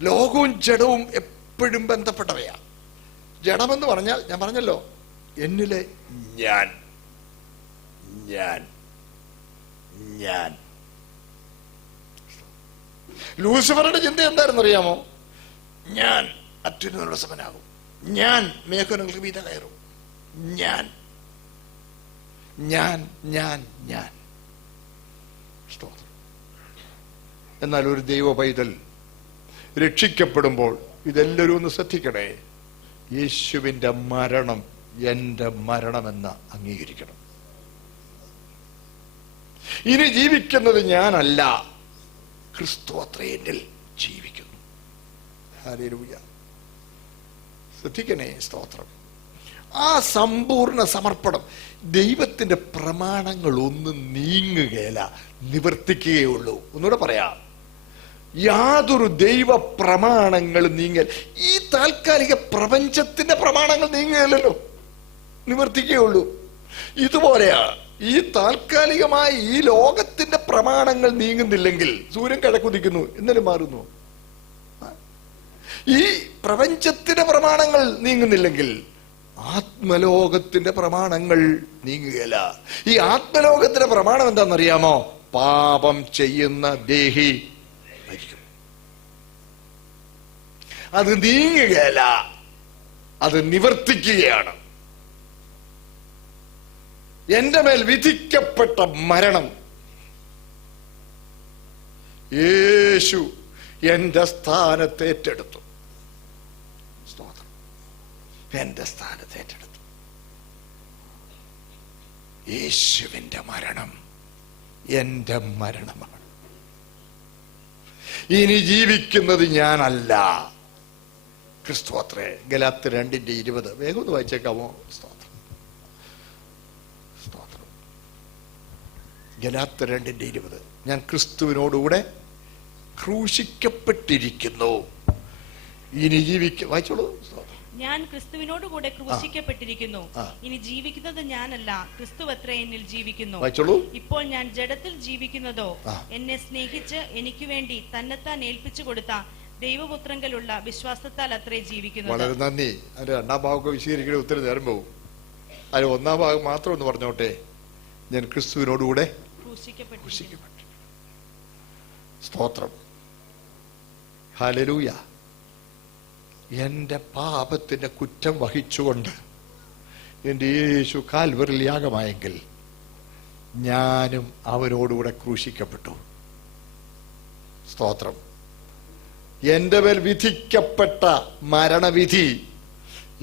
ലോകവും ജഡവും എപ്പോഴും ബന്ധപ്പെട്ടവയാണ്. ജഡമെന്ന് പറഞ്ഞാൽ ഞാൻ പറഞ്ഞല്ലോ, എന്നിലെ ഞാൻ ഞാൻ ഞാൻ. ലൂസിഫറുടെ ചിന്ത എന്തായിരുന്നു അറിയാമോ? ഞാൻ അത്യുന്നതനുള്ള സമനാകും, ഞാൻ മേഘങ്ങൾക്ക് മീതെ കയറും, ഞാൻ ഞാൻ ഞാൻ ഞാൻ. എന്നാൽ ഒരു ദൈവ പൈതൽ രക്ഷിക്കപ്പെടുമ്പോൾ ഇതെല്ലാവരും ഒന്ന് ശ്രദ്ധിക്കണേ, യേശുവിന്റെ മരണം എന്റെ മരണമെന്ന് അംഗീകരിക്കണം. ഇനി ജീവിക്കുന്നത് ഞാനല്ല, ക്രിസ്തു അത്രേ എന്നിൽ ജീവിക്കുന്നു. ഹല്ലേലൂയ. ശ്രദ്ധിക്കണേ, സ്തോത്രം. ആ സമ്പൂർണ്ണ സമർപ്പണം, ദൈവത്തിന്റെ പ്രമാണങ്ങൾ ഒന്നും നീങ്ങുകയില്ല, നിവർത്തിക്കുകയുള്ളൂ. ഒന്നുകൂടെ പറയാം, യാതൊരു ദൈവ പ്രമാണങ്ങളും നീങ്ങൽ. ഈ താൽക്കാലിക പ്രപഞ്ചത്തിന്റെ പ്രമാണങ്ങൾ നീങ്ങുകയല്ലോ, നിവർത്തിക്കുകയുള്ളൂ. ഇതുപോലെയാ ഈ താൽക്കാലികമായ ഈ ലോകത്തിന്റെ പ്രമാണങ്ങൾ നീങ്ങുന്നില്ലെങ്കിൽ, സൂര്യൻ കിഴക്കുദിക്കുന്നു എന്നാലും മാറുന്നു. ഈ പ്രപഞ്ചത്തിന്റെ പ്രമാണങ്ങൾ നീങ്ങുന്നില്ലെങ്കിൽ ആത്മലോകത്തിന്റെ പ്രമാണങ്ങൾ നീങ്ങുകയില്ല. ഈ ആത്മലോകത്തിന്റെ പ്രമാണം എന്താണെന്നറിയാമോ? പാപം ചെയ്യുന്ന ദേഹി മരിക്കും. അത് നീങ്ങുകയില്ല, അത് നിവർത്തിക്കുകയാണ്. എന്റെ മേൽ വിധിക്കപ്പെട്ട മരണം യേശു എന്റെ സ്ഥാനത്ത് ഏറ്റെടുത്തു. എന്റെ സ്ഥാനത്ത് ഏറ്റെടുത്തു. യേശുവിന്റെ മരണം എന്റെ മരണമാണ്. ഇനി ജീവിക്കുന്നത് ഞാനല്ല, ക്രിസ്തു അത്രേ. ഗലാത്യർ 2:20 വേഗം ഒന്ന് വായിച്ചേക്കാമോ? സ്തോത്രം. ഗലാത്യർ 2:20 ഞാൻ ക്രിസ്തുവിനോടുകൂടെ ക്രൂശിക്കപ്പെട്ടിരിക്കുന്നു, ഇനി വായിച്ചോളൂ. ഞാൻ ക്രിസ്തുവിനോടുകൂടെ ക്രൂശിക്കപ്പെട്ടിരിക്കുന്നു, ഇനി ജീവിക്കുന്നത് ഞാനല്ല, ക്രിസ്തു അത്രേ എന്നിൽ ജീവിക്കുന്നു. ഇപ്പോൾ ഞാൻ ജഡത്തിൽ ജീവിക്കുന്നതോ എന്നെ സ്നേഹിച്ച് എനിക്ക് വേണ്ടി തന്നെത്താൻ ഏൽപ്പിച്ചു കൊടുത്ത ദൈവപുത്രങ്കലുള്ള വിശ്വാസത്താൽ അത്രേ ജീവിക്കുന്നു. വളരെ നന്ദി. അതിന്റെ രണ്ടാം ഭാഗമൊക്കെ വിശദീകരിക്കുന്ന ഉത്തരം നേരം പോകും. അതിൽ ഒന്നാം ഭാഗം മാത്രം ഒന്ന് പറഞ്ഞോട്ടെ. ഞാൻ ക്രിസ്തുവിനോടുകൂടെ ക്രൂശിക്കപ്പെട്ടു. സ്തോത്രം. ഹല്ലേലൂയ. എന്റെ പാപത്തിന്റെ കുറ്റം വഹിച്ചുകൊണ്ട് എന്റെ യേശു കാൽവറിൽ യാഗമായെങ്കിൽ ഞാനും അവരോടുകൂടെ ക്രൂശിക്കപ്പെട്ടു. സ്തോത്രം. എന്റെ മേൽ വിധിക്കപ്പെട്ട മരണവിധി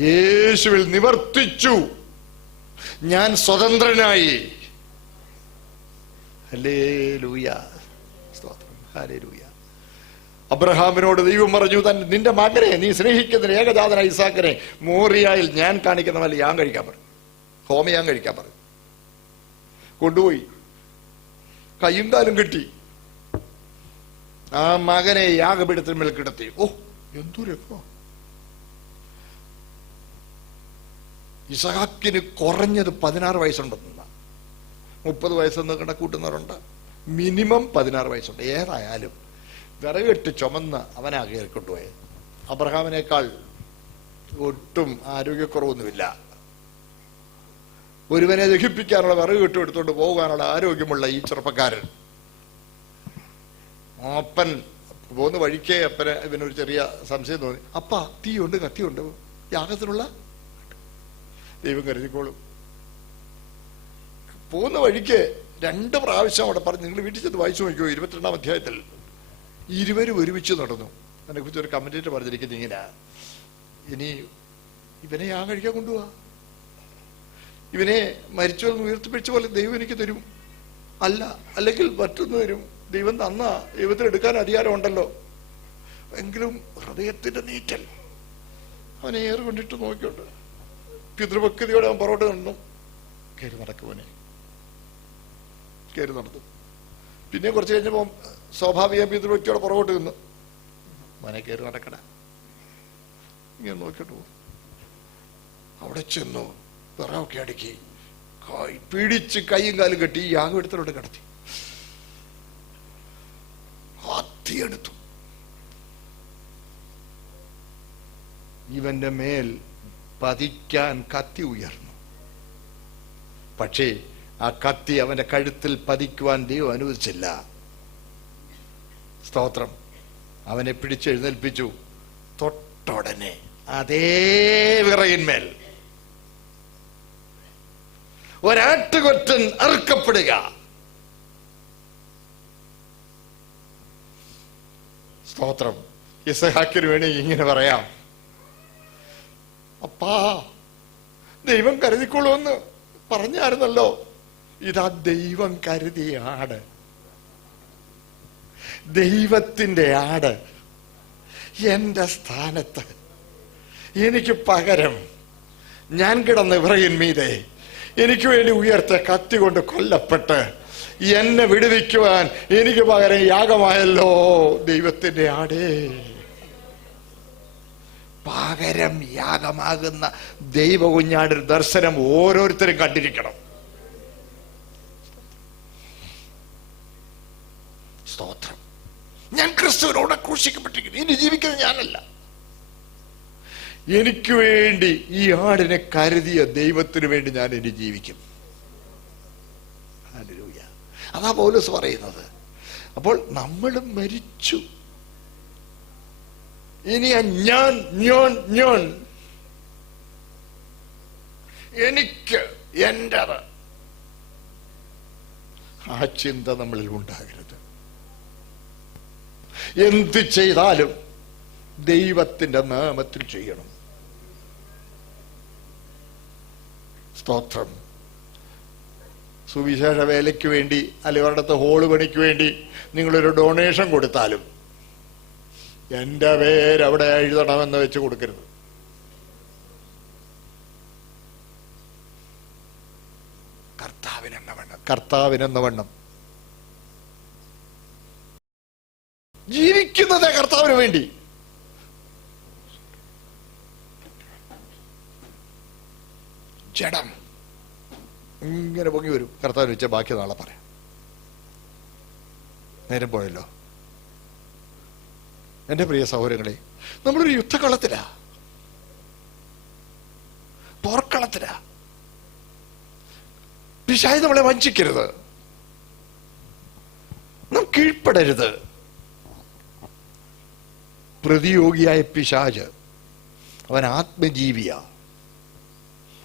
യേശുവിൽ നിവർത്തിച്ചു. ഞാൻ സ്വതന്ത്രനായി. ഹല്ലേലൂയ. സ്തോത്രം. ഹല്ലേലൂയ. അബ്രഹാമിനോട് ദൈവം പറഞ്ഞു, നിന്റെ മകനെ, നീ സ്നേഹിക്കുന്ന ഏകജാതന ഇസാക്കിനെ മോറിയായിൽ ഞാൻ കാണിക്കുന്ന പോലെ ഞാൻ കഴിക്കാൻ പറഞ്ഞു, ഹോമയാൻ കഴിക്കാൻ പറഞ്ഞു. കൊണ്ടുപോയി കയ്യും കാലും കെട്ടി ആ മകനെ യാഗപീഠത്തിന് മേൽ കിടത്തി. ഓ, എന്തു രക്തം! ഇസഹാക്കിന് കുറഞ്ഞത് 16 വയസ്സുണ്ടെന്ന, 30 വയസ്സെന്ന് കണക്കൂട്ടുന്നവരുണ്ട്. മിനിമം 16 വയസ്സുണ്ട്. ഏതായാലും വിറകിട്ട് ചുമന്ന് അവനാ കയറിക്കൊണ്ടുപോയത്. അബ്രഹാമിനേക്കാൾ ഒട്ടും ആരോഗ്യക്കുറവൊന്നുമില്ല. ഒരുവനെ ദഹിപ്പിക്കാനുള്ള വിറക് കെട്ടും എടുത്തുകൊണ്ട് പോകാനുള്ള ആരോഗ്യമുള്ള ഈ ചെറുപ്പക്കാരൻ, അപ്പൻ പോകുന്ന വഴിക്കേ അപ്പന് ഇവനൊരു ചെറിയ സംശയം തോന്നി. അപ്പ തീയുണ്ട്, കത്തിയുണ്ട്, യാഗത്തിനുള്ള ദൈവം കരുതിക്കോളും. പോകുന്ന വഴിക്ക് 2 പ്രാവശ്യം അവിടെ പറഞ്ഞു. നിങ്ങൾ വീട്ടിൽ ചെന്ന് വായിച്ചു നോക്കിയോ, 22-ാം അധ്യായത്തിൽ ഇരുവരും ഒരുമിച്ച് നടന്നു. അതിനെ കുറിച്ച് ഒരു കമന്റേറ്റർ പറഞ്ഞിരിക്കുന്നത് ഇങ്ങനെ, ഇനി ഇവനെ യാഗം കഴിക്കാൻ കൊണ്ടുപോവാ, ഇവനെ മരിച്ചു ഉയർത്തിപ്പിടിച്ച പോലെ ദൈവം എനിക്ക് തരും, അല്ലെങ്കിൽ മറ്റൊന്ന് തരും, ദൈവം തന്ന, ദൈവത്തിന് എടുക്കാൻ അധികാരമുണ്ടല്ലോ. എങ്കിലും ഹൃദയത്തിന്റെ നീറ്റൽ. അവനെ ഏറ് കൊണ്ടിട്ട് നോക്കിയോണ്ട് പിതൃഭക്തിയോടെ അവൻ പുറകോട്ട് നടന്നു. കയറി നടക്കുവനെ, കയറി നടന്നു. പിന്നെ കുറച്ച് കഴിഞ്ഞപ്പോ സ്വാഭാവിക പിതൃഭക്തിയോടെ പുറകോട്ട് നിന്നു. അവനെ കയറി നടക്കട, ഇങ്ങനെ നോക്കിയിട്ട് പോകും. അവിടെ ചെന്നു വിറകൊക്കെ അടുക്കി പിടിച്ച് കൈയും കാലും കെട്ടി ഈ യാഗം എടുത്തോട്ട് കിടത്തി. ഹത്തിയെടുത്തു. ഇവന്റെ മേൽ പതിക്കാൻ കത്തി ഉയർന്നു. പക്ഷേ ആ കത്തി അവന്റെ കഴുത്തിൽ പതിക്കുവാൻ ദൈവം അനുവദിച്ചില്ല. സ്തോത്രം. അവനെ പിടിച്ചെഴുന്നേൽപ്പിച്ചു. തൊട്ടുടനെ അതേ വിറയിന്മേൽ ഒരാട്ടുകൊറ്റൻ അറുക്കപ്പെടുക. സ്തോത്രം. ഇസഹാക്കിന് വേണ്ടി ഇങ്ങനെ പറയാം, അപ്പാ ദൈവം കരുതിക്കൊള്ളുമെന്ന് പറഞ്ഞായിരുന്നല്ലോ. ഇതാ ദൈവം കരുതിയ ആട്, ദൈവത്തിന്റെ ആട് എന്റെ സ്ഥാനത്ത് എനിക്ക് പകരം ഞാൻ കിടന്ന് വിറയിന്മീതെ എനിക്ക് വേണ്ടി ഉയർത്ത കത്തി കൊണ്ട് കൊല്ലപ്പെട്ട് എന്നെ വിടുവിക്കുവാൻ എനിക്ക് പകരം യാഗമായല്ലോ ദൈവത്തിന്റെ ആടേ. പകരം യാഗമാകുന്ന ദൈവ കുഞ്ഞാടിന്റെ ദർശനം ഓരോരുത്തരും കണ്ടിരിക്കണം. സ്തോത്രം. ഞാൻ ക്രിസ്തുവിനോട് ക്രൂശിക്കപ്പെട്ടിരിക്കുന്നു. ഇനി ജീവിക്കുന്നത് ഞാനല്ല, എനിക്ക് വേണ്ടി ഈ ആടിനെ കരുതിയ ദൈവത്തിന് വേണ്ടി ഞാൻ ഇനി ജീവിക്കും. ഹല്ലേലൂയ. അതാ പൗലോസ് പറയുന്നത്. അപ്പോൾ നമ്മൾ മരിച്ചു. ഇനി ഞാൻ ഞാൻ ഞാൻ എനിക്ക് എന്റേത്, ആ ചിന്ത നമ്മളിൽ ഉണ്ടാകരുത്. എന്ത് ചെയ്താലും ദൈവത്തിന്റെ നാമത്തിൽ ചെയ്യണം. സ്തോത്രം. സുവിശേഷ വേലയ്ക്ക് വേണ്ടി അല്ലെങ്കിൽ ഒരിടത്ത് ഹോള് പണിക്ക് വേണ്ടി നിങ്ങളൊരു ഡൊണേഷൻ കൊടുത്താലും എന്റെ പേര് അവിടെ എഴുതണമെന്ന് വെച്ച് കൊടുക്കരുത്. കർത്താവിനെന്ന വണ്ണം ജീവിക്കുന്നത് കർത്താവിന് വേണ്ടി. ജഡം ഇങ്ങനെ പൊങ്ങി വരും. കർത്താവിന് വെച്ച ബാക്കി നാളെ പറയാം. നേരം പോയല്ലോ. എന്റെ പ്രിയ സഹോദരങ്ങളെ, നമ്മളൊരു യുദ്ധക്കളത്തിലാ, പോർക്കളത്തിലാ. പിശാച് നമ്മളെ വഞ്ചിക്കരുത്. നാം കീഴ്പ്പെടരുത്. പ്രതിയോഗിയായ പിശാച് അവൻ ആത്മജീവിയാ.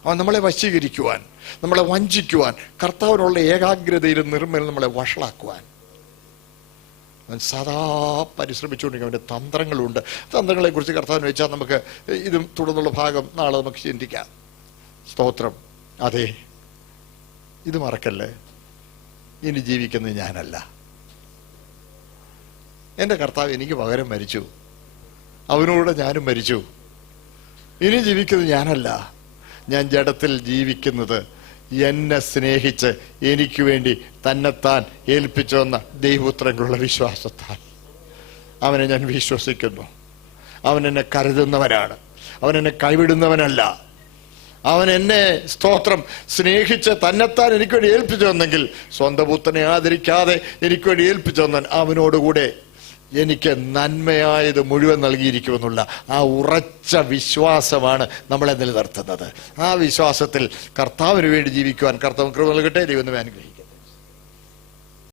അവൻ നമ്മളെ വശീകരിക്കുവാൻ, നമ്മളെ വഞ്ചിക്കുവാൻ, കർത്താവിനുള്ള ഏകാഗ്രതയിലും നിർമ്മൽ നമ്മളെ വഷളാക്കുവാൻ അവൻ സദാ പരിശ്രമിച്ചുകൊണ്ടിരിക്കും. അവൻ്റെ തന്ത്രങ്ങളുണ്ട്. തന്ത്രങ്ങളെ കുറിച്ച് കർത്താവിന് വെച്ചാൽ നമുക്ക് ഇതും തുടർന്നുള്ള ഭാഗം നാളെ നമുക്ക് ചിന്തിക്കാം. സ്തോത്രം. അതെ, ഇത് മറക്കല്ലേ. ഇനി ജീവിക്കുന്നത് ഞാനല്ല, എൻ്റെ കർത്താവ് എനിക്ക് പകരം മരിച്ചു. അവനോട് ഞാനും മരിച്ചു. ഇനി ജീവിക്കുന്നത് ഞാനല്ല, ഞാൻ ജഡത്തിൽ ജീവിക്കുന്നത് എന്നെ സ്നേഹിച്ച് എനിക്ക് വേണ്ടി തന്നെത്താൻ ഏൽപ്പിച്ചു വന്ന ദൈവപുത്രനുള്ള വിശ്വാസത്താൽ. അവനെ ഞാൻ വിശ്വസിക്കുന്നു. അവൻ എന്നെ കരുതുന്നവനാണ്. അവൻ എന്നെ കൈവിടുന്നവനല്ല. അവൻ എന്നെ, സ്തോത്രം, സ്നേഹിച്ച് തന്നെത്താൻ എനിക്ക് വേണ്ടി ഏൽപ്പിച്ചു വന്നെങ്കിൽ, സ്വന്തം പുത്രനെ ആദരിക്കാതെ എനിക്ക് വേണ്ടി ഏൽപ്പിച്ചു വന്നൻ അവനോടുകൂടെ എനിക്ക് നന്മയായത് മുഴുവൻ നൽകിയിരിക്കുമെന്നുള്ള ആ ഉറച്ച വിശ്വാസമാണ് നമ്മളെ നിലനിർത്തുന്നത്. ആ വിശ്വാസത്തിൽ കർത്താവിന് വേണ്ടി ജീവിക്കുവാൻ കർത്താവ് കൃപ നൽകട്ടെ. ദൈവം അനുഗ്രഹിക്കട്ടെ.